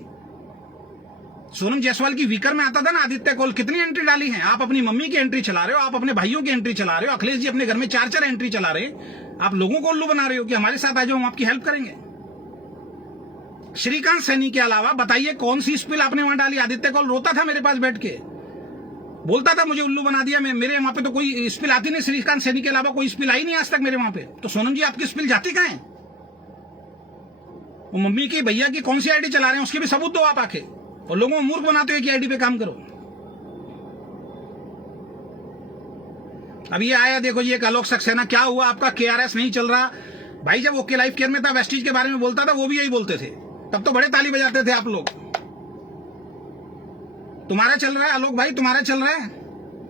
सोनम जायसवाल की वीकर में आता था ना आदित्य कौल, कितनी एंट्री डाली है? आप अपनी मम्मी की एंट्री चला रहे हो, आप अपने भाइयों की एंट्री चला रहे हो, अखिलेश जी अपने घर में 4-4 एंट्री चला रहे हैं। आप लोगों को उल्लू बना रहे हो कि हमारे साथ आ जाओ, हम आपकी हेल्प करेंगे। श्रीकांत सैनी के अलावा बताइए कौन सी स्पिल आपने वहां डाली? आदित्य कौल रोता था मेरे पास बैठ के, बोलता था मुझे उल्लू बना दिया। मेरे वहां पे तो कोई स्पिल आती नहीं, श्रीकांत सैनी के अलावा कोई स्पिल आई नहीं आज तक मेरे वहां पे। तो सोनम जी आपकी स्पिल जाती कहां है? वो मम्मी की भैया की कौन सी आईडी चला रहे हैं उसके भी सबूत दो आप आके, और लोगों को मूर्ख बनाते हो कि आईडी पे काम करो। अब ये आया देखो जी एक आलोक सक्सेना, क्या हुआ आपका केआरएस नहीं चल रहा? भाई जब ओके लाइफ केयर में था, वेस्टीज के बारे में बोलता था, वो भी यही बोलते थे, तब तो बड़े ताली बजाते थे आप लोग। तुम्हारा चल रहा है आलोक भाई, तुम्हारा चल रहा है,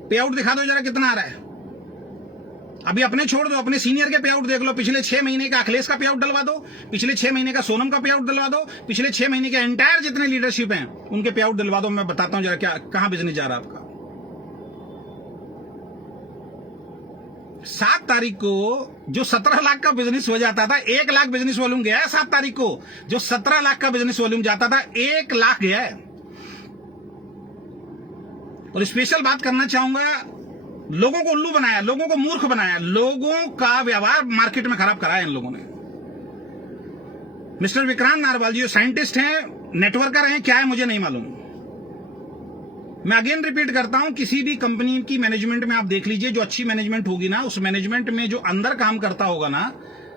पे आउट दिखा दो जरा कितना आ रहा है। अभी अपने छोड़ दो, अपने सीनियर के पे आउट देख लो। पिछले 6 महीने का अखिलेश का पे आउट डलवा दो, पिछले 6 महीने का सोनम का पे आउट डलवा दो, पिछले 6 महीने के एंटायर जितने लीडरशिप हैं उनके पे आउट डलवा दो। मैं बताता हूं जरा क्या कहां बिजनेस जा रहा है आपका। 7 तारीख को जो 17 लाख का बिजनेस हो जाता था, 1 लाख बिजनेस वॉल्यूम गया है। 7 तारीख को जो 17 लाख का बिजनेस वॉल्यूम जाता था, 1 लाख गया है। और स्पेशल बात करना चाहूंगा, लोगों को उल्लू बनाया, लोगों को मूर्ख बनाया, लोगों का व्यवहार मार्केट में खराब कराया इन लोगों ने। मिस्टर विक्रांत नारवाल जी जो साइंटिस्ट हैं, नेटवर्कर हैं, क्या है मुझे नहीं मालूम। मैं अगेन रिपीट करता हूं, किसी भी कंपनी की मैनेजमेंट में आप देख लीजिए, जो अच्छी मैनेजमेंट होगी ना, उस मैनेजमेंट में जो अंदर काम करता होगा ना,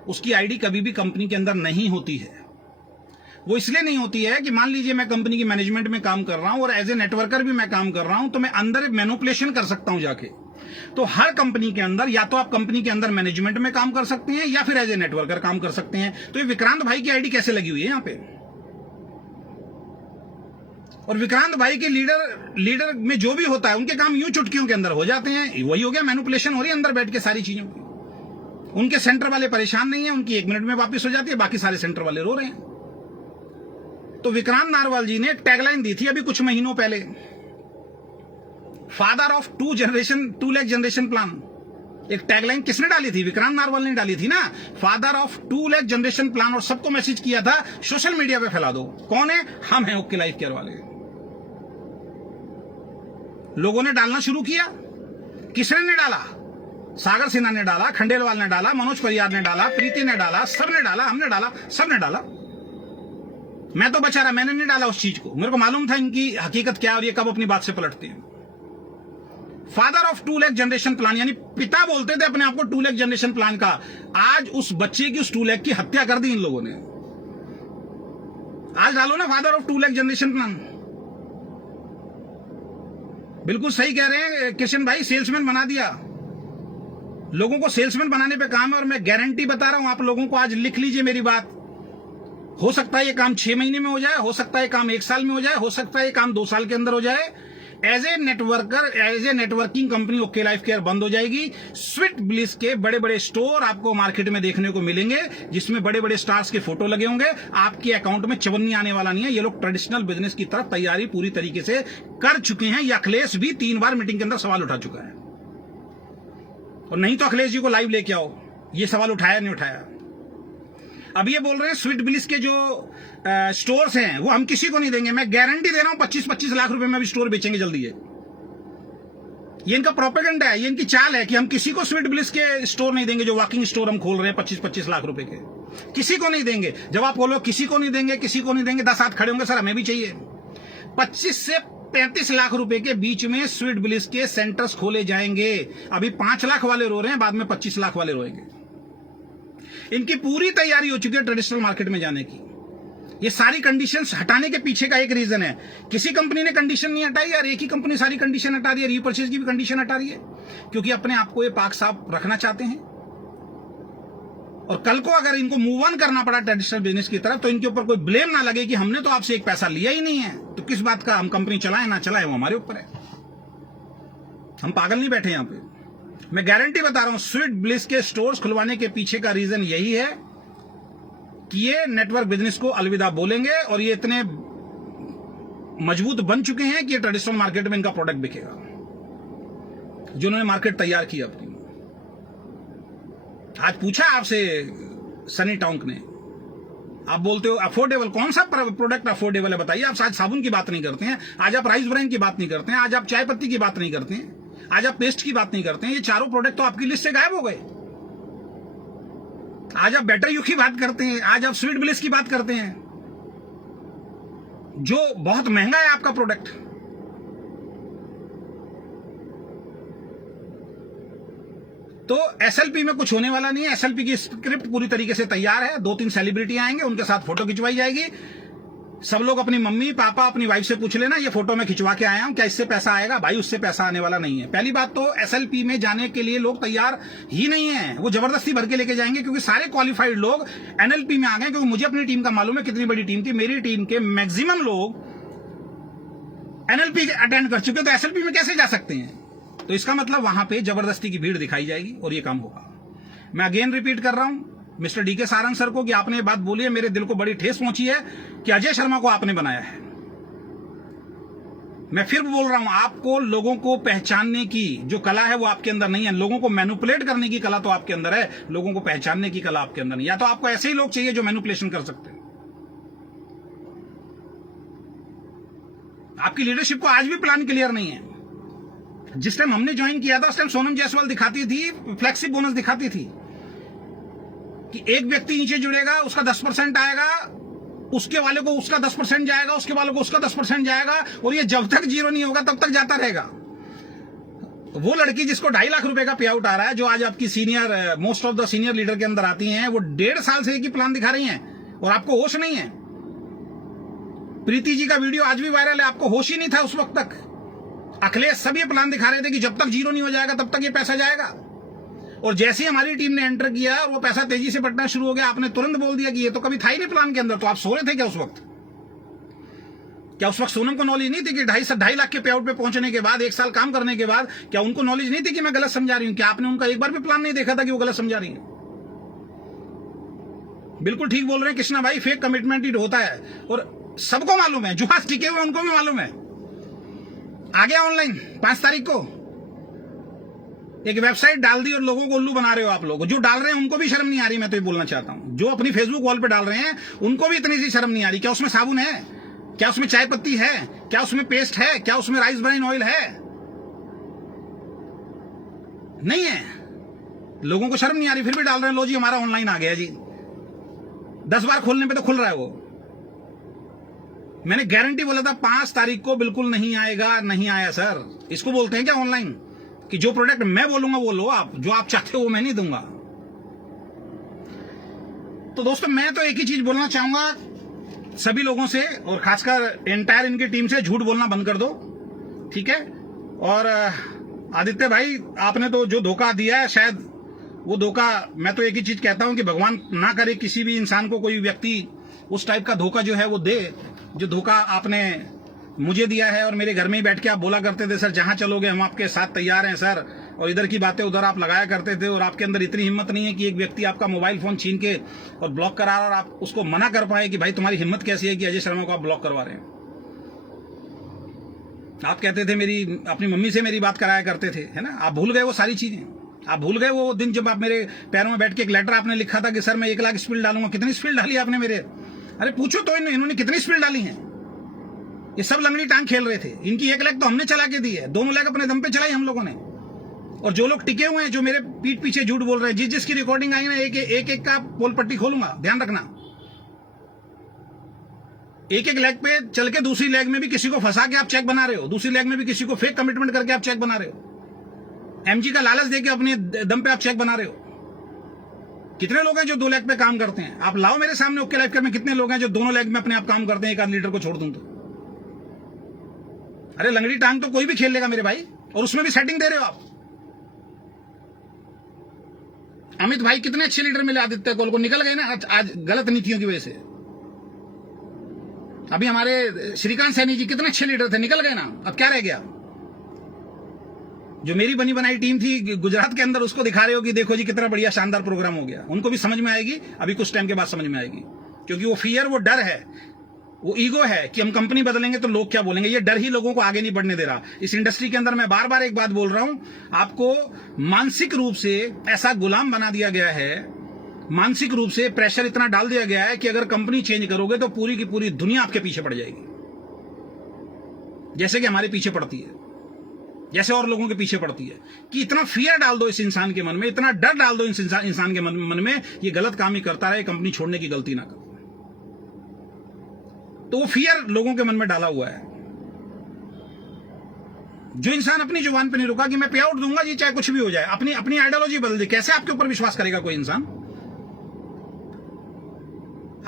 उसकी आईडी कभी भी कंपनी के अंदर नहीं होती है। वो इसलिए नहीं होती है कि मान लीजिए मैं कंपनी की मैनेजमेंट में काम कर रहा हूं और एज ए नेटवर्कर भी मैं काम कर रहा हूं, तो मैं अंदर मैनिपुलेशन कर सकता हूं जाके। तो हर कंपनी के अंदर या तो आप कंपनी के अंदर मैनेजमेंट में काम कर सकते हैं या फिर एज ए नेटवर्कर काम कर सकते हैं। तो ये विक्रांत भाई की आईडी कैसे लगी हुई है यहां पे? और विक्रांत भाई के लीडर में जो भी होता है उनके काम यूं चुटकियों के अंदर हो जाते हैं। वही हो गया, मैनिपुलेशन हो रही है अंदर बैठ के सारी चीजों की। उनके सेंटर वाले परेशान नहीं है, उनकी 1 मिनट में वापस हो जाती है, बाकी सारे सेंटर वाले रो रहे हैं। तो विक्रांत नारवाल जी ने एक टैगलाइन दी थी अभी कुछ महीनों पहले, father of 2 lakh generation plan. एक टैगलाइन किसने डाली थी? विक्रांत नारवाल ने डाली थी ना, father of 2 lakh generation plan. और सबको मैसेज किया था सोशल मीडिया पे फैला दो। कौन है? हम हैं ओके लाइफ केयर वाले। लोगों ने डालना शुरू किया। किसने डाला? सागर सिन्हा ने डाला, खंडेलवाल ने डाला, मनोज परियार ने डाला, प्रीति ने डाला, सबने डाला, हमने डाला, सबने डाला। मैं तो बचा रहा, मैंने नहीं डाला उस चीज को। मेरे को मालूम था इनकी हकीकत क्या है और ये कब अपनी बात से पलटते हैं। Father of 2 lakh generation plan, यानी पिता बोलते थे अपने आप को 2 लाख जनरेशन प्लान का। आज उस बच्चे की, उस 2 लाख की हत्या कर दी इन लोगों ने। आज डालो ना father of 2 lakh generation plan. बिल्कुल सही कह रहे हैं किशन भाई, सेल्समैन बना दिया। लोगों को सेल्समैन बनाने पे काम है। और मैं गारंटी बता रहा हूं आप लोगों को, आज लिख लीजिए मेरी बात। हो सकता है ये काम 6 महीने में हो जाए, हो सकता है ये काम 1 साल में हो जाए, हो सकता है ये काम 2 साल के अंदर हो जाए। As a networker, as a networking company okay Life Care बंद हो जाएगी। स्वीट ब्लिस के बड़े बड़े स्टोर आपको मार्केट में देखने को मिलेंगे, जिसमें बड़े बड़े स्टार्स के फोटो लगे होंगे। आपके अकाउंट में चवन्नी आने वाला नहीं है। ये लोग ट्रेडिशनल बिजनेस की तरफ तैयारी पूरी तरीके से कर चुके हैं। ये अखिलेश भी 3 बार मीटिंग के अंदर सवाल उठा चुका है। और नहीं तो अखिलेश जी को लाइव लेके आओ, ये सवाल उठाया नहीं उठाया। अब ये बोल रहे हैं स्वीट ब्लिस के जो स्टोर्स हैं वो हम किसी को नहीं देंगे। मैं गारंटी दे रहा हूं 25-25 लाख रुपए में भी स्टोर बेचेंगे जल्दी। ये इनका प्रोपेगेंडा है, ये इनकी चाल है कि हम किसी को स्वीट ब्लिस के स्टोर नहीं देंगे। जो वॉकिंग स्टोर हम खोल रहे हैं 25-25 लाख रुपए के, किसी को नहीं देंगे। जब आप बोलो किसी को नहीं देंगे, किसी को नहीं देंगे, 10 हाथ खड़े होंगे, सर हमें भी चाहिए। 25 से 35 लाख रुपए के बीच में स्वीट ब्लिस के सेंटर्स खोले जाएंगे। अभी 5 लाख वाले रो रहे हैं, बाद में 25 लाख वाले रोएंगे। इनकी पूरी तैयारी हो चुकी है ट्रेडिशनल मार्केट में जाने की। ये सारी कंडीशंस हटाने के पीछे का एक रीजन है। किसी कंपनी ने कंडीशन नहीं हटाई यार, एक ही कंपनी सारी कंडीशन हटा रही है। रीपरचेज की भी कंडीशन हटा रही है, क्योंकि अपने आप को ये पाक साफ रखना चाहते हैं। और कल को अगर इनको मूव ऑन करना पड़ा ट्रेडिशनल बिजनेस की तरफ, तो इनके ऊपर कोई ब्लेम ना लगे कि हमने तो आपसे एक पैसा लिया ही नहीं है, तो किस बात का हम कंपनी चलाएं ना चलाएं, वो हमारे ऊपर है। हम पागल नहीं बैठे यहां पे। मैं गारंटी बता रहा हूं, स्वीट ब्लिस के स्टोर्स खुलवाने के पीछे का रीजन यही है कि ये नेटवर्क बिजनेस को अलविदा बोलेंगे। और ये इतने मजबूत बन चुके हैं कि ये ट्रेडिशनल मार्केट में इनका प्रोडक्ट बिकेगा, जिन्होंने मार्केट तैयार की अपनी। आज पूछा आपसे सनी टोंक ने, आप बोलते हो अफोर्डेबल, कौन सा प्रोडक्ट अफोर्डेबल है बताइए। आप आज साबुन की बात नहीं करते हैं, आज आप राइस ब्राइन की बात नहीं करते हैं, आज आप चाय पत्ती की बात नहीं करते हैं, आज आप पेस्ट की बात नहीं करते हैं। ये चारों प्रोडक्ट तो आपकी लिस्ट से गायब हो गए। आज आप बेटर यू की बात करते हैं, आज आप स्वीट ब्लिस की बात करते हैं। जो बहुत महंगा है आपका प्रोडक्ट। तो एसएलपी में कुछ होने वाला नहीं है। एसएलपी की स्क्रिप्ट पूरी तरीके से तैयार है। 2-3 सेलिब्रिटी आएंगे, उनके साथ फोटो खिंचवाई जाएगी। सब लोग अपनी मम्मी पापा अपनी वाइफ से पूछ लेना, ये फोटो मैं खिंचवा के आया हूं, क्या इससे पैसा आएगा? भाई उससे पैसा आने वाला नहीं है। पहली बात तो एसएलपी में जाने के लिए लोग तैयार ही नहीं है, वो जबरदस्ती भर के लेके जाएंगे, क्योंकि सारे क्वालिफाइड लोग एनएलपी में आ गए। क्योंकि मुझे अपनी टीम का मालूम है कितनी बड़ी टीम थी। मेरी टीम के मैक्सिमम लोग एनएलपी अटेंड कर चुके, तो एसएलपी में कैसे जा सकते हैं? तो इसका मतलब वहां पे जबरदस्ती की भीड़ दिखाई जाएगी और ये काम होगा। मैं अगेन रिपीट कर रहा हूं मिस्टर डीके सारंग सर को कि आपने ये बात बोली है, मेरे दिल को बड़ी ठेस पहुंची है कि अजय शर्मा को आपने बनाया है। मैं फिर बोल रहा हूं, आपको लोगों को पहचानने की जो कला है वो आपके अंदर नहीं है। लोगों को मैनिपुलेट करने की कला तो आपके अंदर है, लोगों को पहचानने की कला आपके अंदर नहीं। या तो आपको ऐसे ही लोग चाहिए जो मैनिपुलेशन कर सकते हैं। आपकी लीडरशिप को आज भी प्लान क्लियर नहीं है। जिस टाइम हमने ज्वाइन किया था उस टाइम सोनम जायसवाल दिखाती थी, फ्लेक्सी बोनस दिखाती थी कि एक व्यक्ति नीचे जुड़ेगा, उसका 10% आएगा, उसके वाले को उसका 10% जाएगा, उसके वाले को उसका 10% जाएगा, और ये जब तक जीरो नहीं होगा तब तक जाता रहेगा। वो लड़की जिसको 2.5 लाख रुपए का पे आउट आ रहा है, जो आज आपकी senior most of the senior leader के अंदर आती हैं, वो 1.5 साल से एक ही प्लान दिखा रही हैं और आपको होश नहीं है। प्रीति जी का वीडियो आज भी वायरल है, आपको होश ही नहीं था उस वक्त तक। अखिलेश सब ये प्लान दिखा रहे थे कि जब तक जीरो नहीं हो जाएगा तब तक ये पैसा जाएगा, और जैसे ही हमारी टीम ने एंटर किया और वो पैसा तेजी से बढ़ना शुरू हो गया, आपने तुरंत बोल दिया कि ये तो कभी था ही नहीं प्लान के अंदर। तो आप सो रहे थे क्या उस वक्त? क्या उस वक्त सोनम को नॉलेज नहीं थी कि 2.5 लाख के पे आउट पे पहुंचने के बाद 1 साल काम करने के बाद क्या उनको नॉलेज नहीं थी कि मैं गलत समझा रही हूं? क्या आपने उनका एक बार भी प्लान नहीं देखा था कि वो गलत समझा रही है? बिल्कुल ठीक बोल रहे हैं कृष्णा भाई, फेक कमिटमेंट ही होता है और सबको मालूम है। जो आज टिके हुए उनको भी मालूम है। आ गया ऑनलाइन 5 तारीख को एक वेबसाइट डाल दी और लोगों को उल्लू बना रहे हो आप लोग। जो डाल रहे हैं उनको भी शर्म नहीं आ रही। मैं तो ये बोलना चाहता हूं, जो अपनी फेसबुक वॉल पे डाल रहे हैं उनको भी इतनी सी शर्म नहीं आ रही। क्या उसमें साबुन है? क्या उसमें चाय पत्ती है? क्या उसमें पेस्ट है? क्या उसमें राइस ब्राइन ऑयल है? नहीं है। लोगों को शर्म नहीं आ रही, फिर भी डाल रहे हैं। लो जी हमारा ऑनलाइन आ गया जी, 10 बार खोलने पे तो खुल रहा है वो। मैंने गारंटी बोला था 5 तारीख को बिल्कुल नहीं आएगा। नहीं आया सर। इसको बोलते हैं क्या ऑनलाइन? कि जो प्रोडक्ट मैं बोलूंगा वो लो आप, जो आप चाहते हो वो मैं नहीं दूंगा। तो दोस्तों मैं तो एक ही चीज बोलना चाहूंगा सभी लोगों से, और खासकर एंटायर इनकी टीम से, झूठ बोलना बंद कर दो, ठीक है? और आदित्य भाई आपने तो जो धोखा दिया है, शायद वो धोखा, मैं तो एक ही चीज कहता हूं कि भगवान ना करे किसी भी इंसान को, कोई व्यक्ति उस टाइप का धोखा जो है वो दे, जो धोखा आपने मुझे दिया है। और मेरे घर में ही बैठ के आप बोला करते थे सर जहां चलोगे हम आपके साथ तैयार हैं सर, और इधर की बातें उधर आप लगाया करते थे, और आपके अंदर इतनी हिम्मत नहीं है कि एक व्यक्ति आपका मोबाइल फोन छीन के और ब्लॉक करा रहा और आप उसको मना कर पाए कि भाई तुम्हारी हिम्मत कैसी है कि अजय शर्मा को आप ब्लॉक करवा रहे हैं। आप कहते थे मेरी अपनी मम्मी से मेरी बात कराया करते थे, है ना? आप भूल गए वो सारी चीजें। आप भूल गए वो दिन जब आप मेरे पैरों में बैठ के एक लेटर आपने लिखा था कि सर मैं 1 लाख स्पीड डालूंगा। कितनी स्पीड डाली आपने मेरे? अरे पूछो तो इन्होंने कितनी स्पीड डाली है। ये सब लंगड़ी टांग खेल रहे थे। इनकी 1 लाख तो हमने चला के दी है, 2 लाख अपने दम पे चलाई हम लोगों ने। और जो लोग टिके हुए हैं, जो मेरे पीठ पीछे झूठ बोल रहे हैं, जिसकी रिकॉर्डिंग आई ना, एक का पोल पट्टी खोलूंगा, ध्यान रखना। एक लेग पे चल के दूसरी लेग में भी किसी को फंसा के आप चेक बना रहे हो, दूसरी लेग में भी किसी को फेक कमिटमेंट करके आप चेक बना रहे हो, एमजी का लालच देके अपने दम पे आप चेक बना रहे हो। कितने लोग हैं जो 2 लेग पे काम करते हैं? आप लाओ मेरे सामने ओके लाइफ में कितने लोग हैं जो दोनों लेग में अपने आप काम करते हैं, एक आध लीडर को छोड़ दूं तो। अरे लंगड़ी टांग तो कोई भी खेल लेगा मेरे भाई, और उसमें भी सेटिंग दे रहे हो आप। अमित भाई कितने अच्छे लीडर मिले आदित्य कोल को, निकल गए ना आज गलत नीतियों की वजह से। अभी हमारे श्रीकांत सैनी जी कितने अच्छे लीडर थे, निकल गए ना। अब क्या रह गया? जो मेरी बनी बनाई टीम थी गुजरात के अंदर, उसको दिखा रहे हो कि देखो जी कितना बढ़िया शानदार प्रोग्राम हो गया। उनको भी समझ में आएगी, अभी कुछ टाइम के बाद समझ में आएगी, क्योंकि वो फियर, वो डर है, वो ईगो है कि हम कंपनी बदलेंगे तो लोग क्या बोलेंगे। ये डर ही लोगों को आगे नहीं बढ़ने दे रहा। इस इंडस्ट्री के अंदर मैं बार बार एक बात बोल रहा हूं, आपको मानसिक रूप से ऐसा गुलाम बना दिया गया है, मानसिक रूप से प्रेशर इतना डाल दिया गया है कि अगर कंपनी चेंज करोगे तो पूरी की पूरी दुनिया आपके पीछे पड़ जाएगी, जैसे कि हमारे पीछे पड़ती है, जैसे और लोगों के पीछे पड़ती है। कि इतना फियर डाल दो इस इंसान के मन में, इतना डर डाल दो इस इंसान के मन में, ये गलत काम ही करता रहे, कंपनी छोड़ने की गलती ना करो। तो वो फियर लोगों के मन में डाला हुआ है। जो इंसान अपनी जुबान पे नहीं रुका कि मैं पे आउट दूंगा जी चाहे कुछ भी हो जाए, अपनी अपनी आइडियोलॉजी बदल दे, कैसे आपके ऊपर विश्वास करेगा कोई इंसान?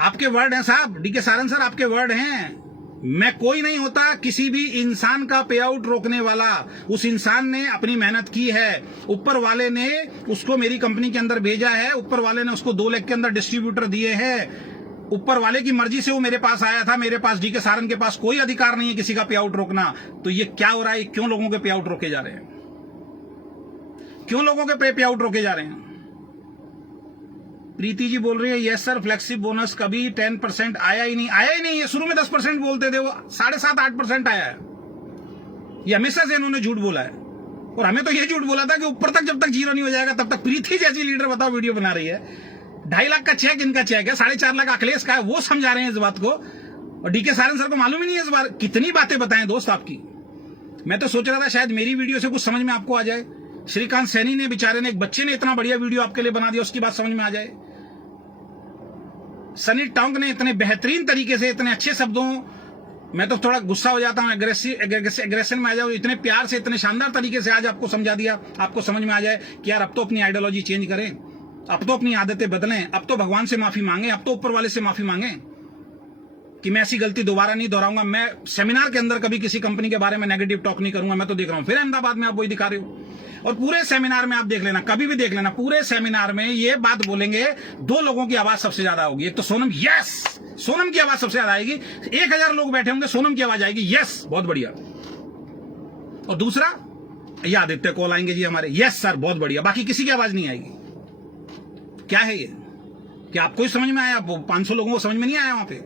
आपके वर्ड हैं साहब, डीके सारन सर, आपके वर्ड हैं। मैं कोई नहीं होता किसी भी इंसान का पे आउट रोकने वाला। उस इंसान ने अपनी मेहनत की है, ऊपर वाले ने उसको मेरी कंपनी के अंदर भेजा है, ऊपर वाले ने उसको 2 लाख के अंदर डिस्ट्रीब्यूटर दिए हैं, ऊपर वाले की मर्जी से वो मेरे पास आया था। मेरे पास, डीके सारन के पास कोई अधिकार नहीं है किसी का पे आउट रोकना। तो ये क्या हो रहा है? क्यों लोगों के पे आउट रोके जा रहे हैं? क्यों लोगों के पे आउट रोके जा रहे हैं? प्रीति जी बोल रही है यस सर, फ्लेक्सिब बोनस कभी 10% आया ही नहीं। आया ही नहीं, ये शुरू में 10% बोलते थे, वो 7.5-8% आया है। ये हमेशा से इन्होंने झूठ बोला है, और हमें तो ये झूठ बोला था कि ऊपर तक जब तक जीरो नहीं हो जाएगा तब तक। प्रीति जैसी लीडर बताओ वीडियो बना रही है, 2.5 लाख का चेक इनका चेक है, 4.5 लाख अखिलेश का है, वो समझा रहे हैं इस बात को, और डीके सारन सर को मालूम ही नहीं है इस बार। कितनी बातें बताएं दोस्त आपकी। मैं तो सोच रहा था शायद मेरी वीडियो से कुछ समझ में आपको आ जाए। श्रीकांत सैनी ने, बेचारे ने, एक बच्चे ने इतना बढ़िया वीडियो आपके लिए बना दिया, उसकी बात समझ में आ जाए। सनी टोंक ने इतने बेहतरीन तरीके से, इतने अच्छे शब्दों, मैं तो थोड़ा गुस्सा हो जाता हूं, एग्रेशन में आ जाओ, इतने प्यार से, इतने शानदार तरीके से आज आपको समझा दिया, आपको समझ में आ जाए कि यार अब तो अपनी आइडियोलॉजी चेंज करें, अब तो अपनी आदतें बदलें, अब तो भगवान से माफी मांगे, अब तो ऊपर वाले से माफी मांगे कि मैं ऐसी गलती दोबारा नहीं दोहराऊंगा। मैं सेमिनार के अंदर कभी किसी कंपनी के बारे में नेगेटिव टॉक नहीं करूंगा। मैं तो देख रहा हूं फिर अहमदाबाद में आप वही दिखा रहे हो, और पूरे सेमिनार में आप देख लेना, कभी भी देख लेना, पूरे सेमिनार में ये बात बोलेंगे, 2 लोगों की आवाज सबसे ज्यादा होगी। एक तो सोनम, यस, सोनम की आवाज सबसे ज्यादा आएगी। 1000 लोग बैठे होंगे, सोनम की आवाज आएगी, यस, बहुत बढ़िया। और दूसरा, ये आदित्य कॉल आएंगे जी हमारे, यस सर, बहुत बढ़िया। बाकी किसी की आवाज नहीं आएगी। क्या है ये? क्या आपको ही समझ में आया? 500 लोगों को समझ में नहीं आया वहां पे?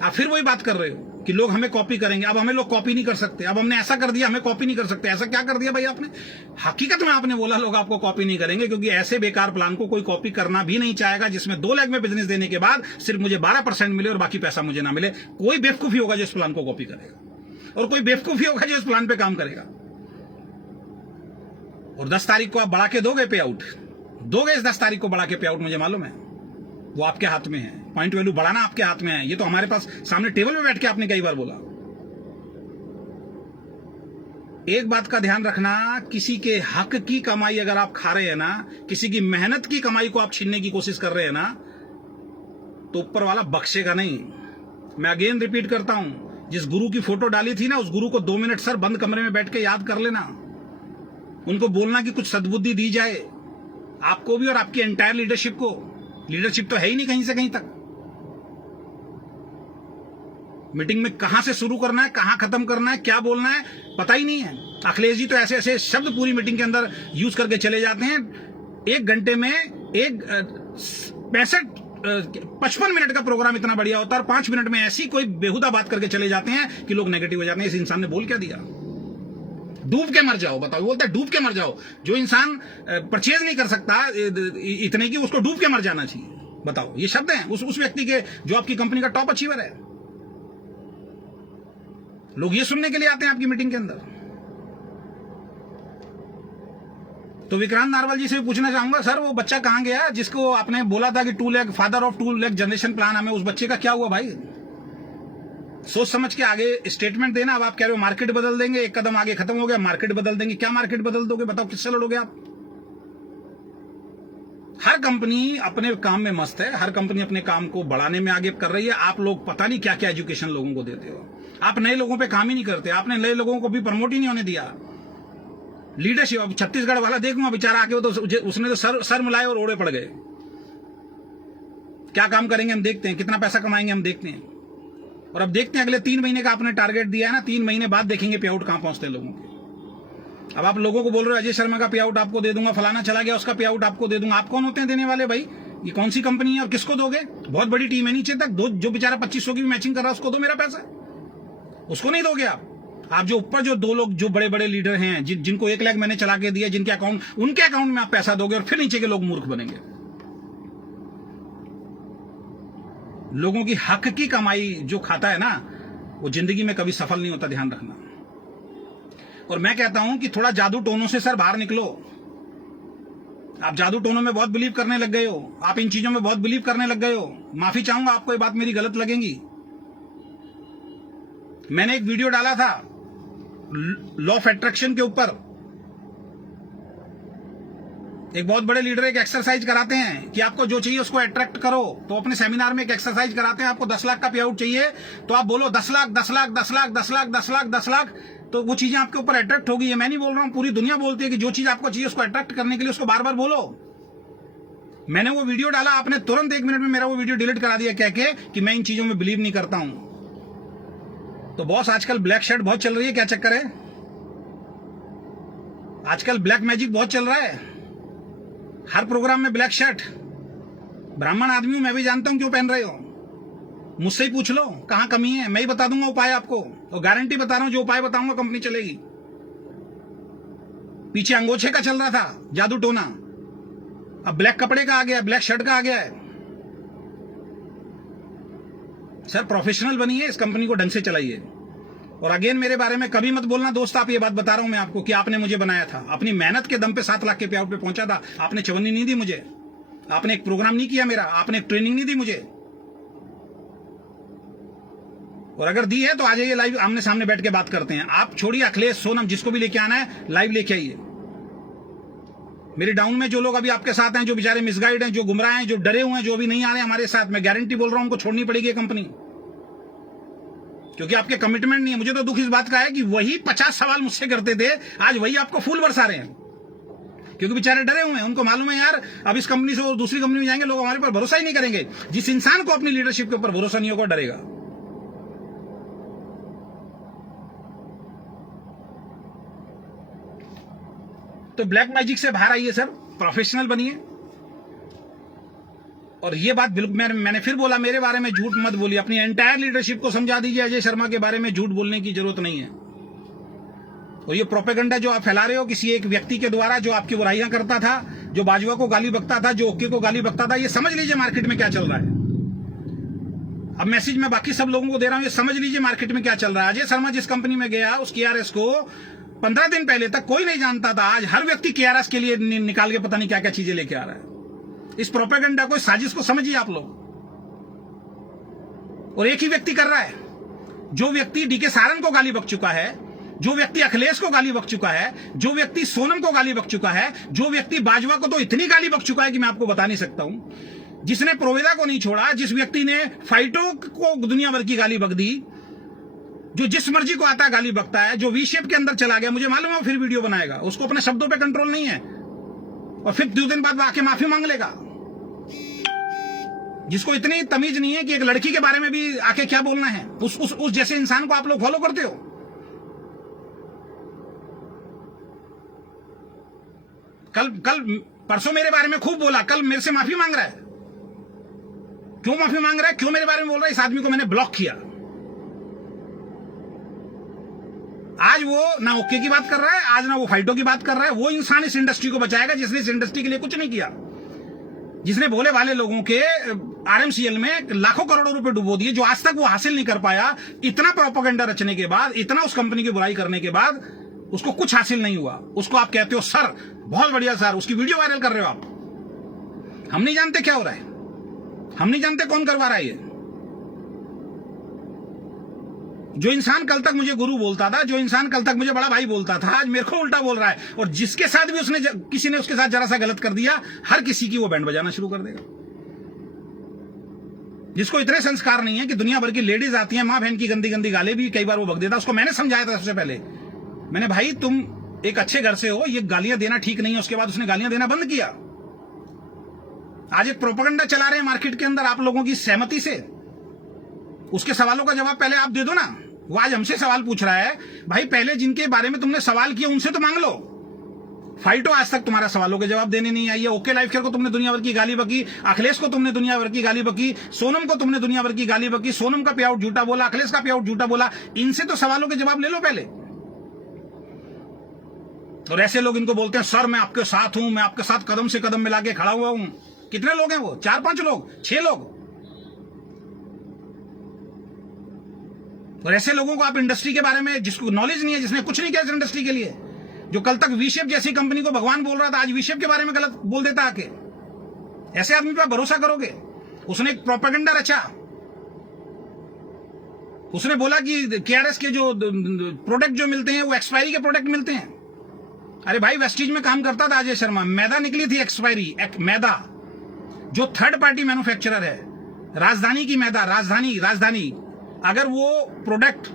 आप फिर वही बात कर रहे हो कि लोग हमें कॉपी करेंगे। अब हमें लोग कॉपी नहीं कर सकते, अब हमने ऐसा कर दिया, हमें कॉपी नहीं कर सकते। ऐसा क्या कर दिया भाई आपने? हकीकत में आपने बोला लोग आपको कॉपी नहीं करेंगे, क्योंकि ऐसे बेकार प्लान को कोई कॉपी करना भी नहीं चाहेगा जिसमें 2 लाख में बिजनेस देने के बाद सिर्फ मुझे 12% मिले और बाकी पैसा मुझे ना मिले। कोई बेवकूफी होगा जो इस प्लान को कॉपी करेगा, और कोई बेवकूफी होगा जो इस प्लान पे काम करेगा। और 10 तारीख को आप बढ़ा के दोगे पे आउट, दोगे इस 10 तारीख को बढ़ा के पे आउट, मुझे मालूम है, वो आपके हाथ में है। पॉइंट वैल्यू बढ़ाना आपके हाथ में है। ये तो हमारे पास सामने टेबल पे बैठ के आपने कई बार बोला। एक बात का ध्यान रखना, किसी के हक की कमाई अगर आप खा रहे हैं ना, किसी की मेहनत की कमाई को आप छीनने की कोशिश कर रहे हैं ना, तो ऊपर वाला बख्शेगा नहीं। मैं अगेन रिपीट करता हूं, जिस गुरु की फोटो डाली थी ना, उस गुरु को 2 मिनट सर बंद कमरे में बैठ के याद कर लेना, उनको बोलना कि कुछ सद्बुद्धि दी जाए आपको भी और आपकी एंटायर लीडरशिप को। लीडरशिप तो है ही नहीं कहीं से कहीं तक। मीटिंग में कहां से शुरू करना है, कहां खत्म करना है, क्या बोलना है, पता ही नहीं है। अखिलेश जी तो ऐसे ऐसे शब्द पूरी मीटिंग के अंदर यूज करके चले जाते हैं। 1 घंटे में 55 मिनट का प्रोग्राम इतना बढ़िया होता है, और 5 मिनट में ऐसी कोई बेहुदा बात करके चले जाते हैं कि लोग नेगेटिव हो जाते हैं। इस इंसान ने बोल क्या दिया? डूब के मर जाओ। बताओ, बोलता है डूब के मर जाओ। जो इंसान परचेज नहीं कर सकता इतने की, उसको डूब के मर जाना चाहिए। बताओ, ये शब्द हैं उस व्यक्ति के जो आपकी कंपनी का टॉप अचीवर है। लोग ये सुनने के लिए आते हैं आपकी मीटिंग के अंदर। तो विक्रांत नारवल जी से भी पूछना चाहूंगा, सर वो बच्चा कहां गया जिसको आपने बोला था कि 2 lakh, father of 2 lakh generation plan हमें, उस बच्चे का क्या हुआ भाई? सोच समझ के आगे स्टेटमेंट देना। अब आप कह रहे हो मार्केट बदल देंगे, 1 कदम आगे खत्म हो गया, मार्केट बदल देंगे। क्या मार्केट बदल दोगे? बताओ, किससे लड़ोगे आप? हर कंपनी अपने काम में मस्त है, हर कंपनी अपने काम को बढ़ाने में आगे कर रही है। आप लोग पता नहीं क्या क्या एजुकेशन लोगों को देते हो। आप नए लोगों पे काम ही नहीं करते, आपने नए लोगों को भी प्रमोट ही नहीं होने दिया। लीडरशिप, अब छत्तीसगढ़ वाला देखूंगा बेचारा आके, वो तो उसने तो सर मिलाए और ओढ़े पड़ गए। क्या काम करेंगे हम देखते हैं, कितना पैसा कमाएंगे हम देखते हैं। और अब देखते हैं, अगले 3 महीने का आपने टारगेट दिया है ना, 3 महीने बाद देखेंगे पे आउट कहां पहुंचते हैं लोगों के। अब आप लोगों को बोल रहे हो अजय शर्मा का पे आउट आपको दे दूंगा, फलाना चला गया उसका पे आउट आपको दे दूंगा। आप कौन होते हैं देने वाले भाई? ये कौन सी कंपनी है और किसको दोगे? बहुत बड़ी टीम है नीचे तक, जो बेचारा 2500 की भी मैचिंग कर रहा है उसको दो मेरा पैसा, उसको नहीं दोगे आप। आप जो ऊपर जो 2 लोग जो बड़े बड़े लीडर हैं, जिनको 1 लाख मैंने चला के दिया, जिनके अकाउंट, उनके अकाउंट में आप पैसा दोगे, और फिर नीचे के लोग मूर्ख बनेंगे। लोगों की हक की कमाई जो खाता है ना, वो जिंदगी में कभी सफल नहीं होता, ध्यान रखना। और मैं कहता हूं कि थोड़ा जादू टोनों से सर बाहर निकलो। आप जादू टोनों में बहुत बिलीव करने लग गए हो, आप इन चीजों में बहुत बिलीव करने लग गए हो। माफी चाहूंगा, आपको ये बात मेरी गलत लगेगी। मैंने एक वीडियो डाला था लॉ ऑफ अट्रैक्शन के ऊपर। एक बहुत बड़े लीडर एक एक्सरसाइज कराते हैं कि आपको जो चाहिए उसको अट्रैक्ट करो। तो अपने सेमिनार में एक एक्सरसाइज कराते हैं, आपको 10 लाख का पे आउट चाहिए तो आप बोलो 10 लाख 10 लाख 10 लाख 10 लाख 10 लाख 10 लाख, तो वो चीजें आपके ऊपर अट्रैक्ट होगी। ये मैं नहीं बोल रहा हूं, पूरी दुनिया बोलती है कि जो चीज आपको चाहिए उसको अट्रैक्ट करने के लिए उसको बार बार बोलो। मैंने वो वीडियो डाला, आपने तुरंत 1 मिनट में मेरा वो वीडियो डिलीट करा दिया कह के कि मैं इन चीजों में बिलीव नहीं करता हूं। तो बॉस, आजकल ब्लैक शर्ट बहुत चल रही है, क्या चक्कर है? आजकल ब्लैक मैजिक बहुत चल रहा है, हर प्रोग्राम में ब्लैक शर्ट। ब्राह्मण आदमी हूं, मैं भी जानता हूं क्यों पहन रहे हो। मुझसे ही पूछ लो कहां कमी है, मैं ही बता दूंगा उपाय आपको, और गारंटी बता रहा हूं जो उपाय बताऊंगा कंपनी चलेगी। पीछे अंगोछे का चल रहा था जादू टोना, अब ब्लैक कपड़े का आ गया, ब्लैक शर्ट का आ गया है। सर प्रोफेशनल बनिए, इस कंपनी को ढंग से चलाइए। और अगेन मेरे बारे में कभी मत बोलना दोस्त, आप ये बात बता रहा हूं मैं आपको कि आपने मुझे बनाया था। अपनी मेहनत के दम पे 7 लाख के पे आउट पे पहुंचा था। आपने चवन्नी नहीं दी मुझे, आपने एक प्रोग्राम नहीं किया मेरा, आपने एक ट्रेनिंग नहीं दी मुझे। और अगर दी है तो आ जाइए लाइव, आमने सामने बैठ के बात करते हैं। आप छोड़िए अखिलेश, सोनम, जिसको भी लेके आना है लाइव लेके आइए। मेरे डाउन में जो लोग अभी आपके साथ हैं, जो बेचारे मिसगाइड हैं, जो गुमराह हैं, जो डरे हुए हैं, जो अभी नहीं आ रहे हमारे साथ, मैं गारंटी बोल रहा हूं उनको छोड़नी पड़ेगी ये कंपनी, क्योंकि आपके कमिटमेंट नहीं है। मुझे तो दुख इस बात का है कि वही 50 सवाल मुझसे करते थे, आज वही आपको फूल बरसा रहे हैं, क्योंकि बेचारे डरे हुए हैं। उनको मालूम है यार अब इस कंपनी से और दूसरी कंपनी में जाएंगे, लोग हमारे पर भरोसा ही नहीं करेंगे। जिस इंसान को अपनी लीडरशिप के ऊपर भरोसा नहीं होगा डरेगा। तो ब्लैक मैजिक से बाहर आइए सर, प्रोफेशनल बनिए। और ये बात बिल्कुल मैंने फिर बोला, मेरे बारे में झूठ मत बोलिए, अपनी एंटायर लीडरशिप को समझा दीजिए अजय शर्मा के बारे में झूठ बोलने की जरूरत नहीं है। और ये प्रोपेगेंडा जो आप फैला रहे हो किसी एक व्यक्ति के द्वारा, जो आपकी बुराइयां करता था, जो बाजवा को गाली बकता था, जो ओके को गाली बकता था, ये समझ लीजिए मार्केट में क्या चल रहा है। अब मैसेज मैं बाकी सब लोगों को दे रहा हूं, ये समझ लीजिए मार्केट में क्या चल रहा है। अजय शर्मा जिस कंपनी में गया, उस केआरएस को 15 दिन पहले तक कोई नहीं जानता था। आज हर व्यक्ति केआरएस के लिए निकाल के पता नहीं क्या क्या चीजें लेके आ रहा है। इस प्रोपेगेंडा को, इस साजिश को समझिए आप लोग। और एक ही व्यक्ति कर रहा है, जो व्यक्ति डीके सारन को गाली बक चुका है, जो व्यक्ति अखिलेश को गाली बक चुका है, जो व्यक्ति सोनम को गाली बक चुका है, जो व्यक्ति बाजवा को तो इतनी गाली बक चुका है कि मैं आपको बता नहीं सकता हूं, जिसने प्रोवेदा को नहीं छोड़ा, जिस व्यक्ति ने फाइटो को दुनिया भर की गाली बक दी, जो जिस मर्जी को आता गाली बकता है, जो वी शेप के अंदर चला गया, मुझे मालूम है फिर वीडियो बनाएगा, उसको अपने शब्दों पे कंट्रोल नहीं है, और फिर 2 दिन बाद आके माफी मांग लेगा। जिसको इतनी तमीज नहीं है कि एक लड़की के बारे में भी आके क्या बोलना है, उस जैसे इंसान को आप लोग फॉलो करते हो। कल परसों मेरे बारे में खूब बोला, कल मेरे से माफी मांग रहा है। क्यों माफी मांग रहा है, क्यों मेरे बारे में बोल रहा है? इस आदमी को मैंने ब्लॉक किया। आज वो ना ओके की बात कर रहा है, आज ना वो फाइटो की बात कर रहा है। वो इंसान इस इंडस्ट्री को बचाएगा जिसने इस इंडस्ट्री के लिए कुछ नहीं किया, जिसने भोले वाले लोगों के आरएमसीएल में लाखों करोड़ों रुपए डुबो दिए, जो आज तक वो हासिल नहीं कर पाया। इतना प्रोपेगेंडा रचने के बाद, इतना उस कंपनी की बुराई करने के बाद उसको कुछ हासिल नहीं हुआ। उसको आप कहते हो सर बहुत बढ़िया सर, उसकी वीडियो वायरल कर रहे हो आप। हम नहीं जानते क्या हो रहा है, हम नहीं जानते कौन करवा रहा है ये। जो इंसान कल तक मुझे गुरु बोलता था, जो इंसान कल तक मुझे बड़ा भाई बोलता था, आज मेरे को उल्टा बोल रहा है। और जिसके साथ भी किसी ने उसके साथ जरा सा गलत कर दिया, हर किसी की वो बैंड बजाना शुरू कर देगा। जिसको इतने संस्कार नहीं है कि दुनिया भर की लेडीज आती हैं, मां बहन की गंदी गंदी गाली भी कई बार वो बक देता। उसको मैंने समझाया था सबसे पहले, मैंने भाई तुम एक अच्छे घर से हो, ये गालियां देना ठीक नहीं है। उसके बाद उसने गालियां देना बंद किया। आज एक प्रोपेगेंडा चला रहे हैं मार्केट के अंदर आप लोगों की सहमति से। उसके सवालों का जवाब पहले आप दे दो ना। वो आज हमसे सवाल पूछ रहा है, भाई पहले जिनके बारे में तुमने सवाल किया उनसे तो मांग लो। फाइटो आज तक तुम्हारा सवालों के जवाब देने नहीं आई है। ओके लाइफ केयर को तुमने दुनिया भर की गाली बकी, अखिलेश को तुमने दुनिया भर की गाली बकी, सोनम को तुमने दुनिया भर की गाली बकी, सोनम का पे आउट झूठा बोला, अखिलेश का पे आउट झूठा बोला। इनसे तो सवालों के जवाब ले लो पहले। और ऐसे लोग इनको बोलते हैं सर मैं आपके साथ हूं, मैं आपके साथ कदम से कदम मिला के खड़ा हुआ हूं। कितने लोग हैं वो? 4-5 लोग, 6 लोग। और ऐसे लोगों को आप इंडस्ट्री के बारे में, जिसको नॉलेज नहीं है, जिसने कुछ नहीं किया इस इंडस्ट्री के लिए, जो कल तक वी-शेप जैसी कंपनी को भगवान बोल रहा था, आज वी-शेप के बारे में गलत बोल देता आके। ऐसे आदमी पर भरोसा करोगे? उसने एक प्रोपेगेंडा रचा। उसने बोला कि केआरएस के जो प्रोडक्ट जो मिलते हैं वो एक्सपायरी के प्रोडक्ट मिलते हैं। अरे भाई, वेस्टीज में काम करता था अजय शर्मा, मैदा निकली थी एक्सपायरी, मैदा जो थर्ड पार्टी मैन्युफैक्चरर है, राजधानी की मैदा, राजधानी अगर वो प्रोडक्ट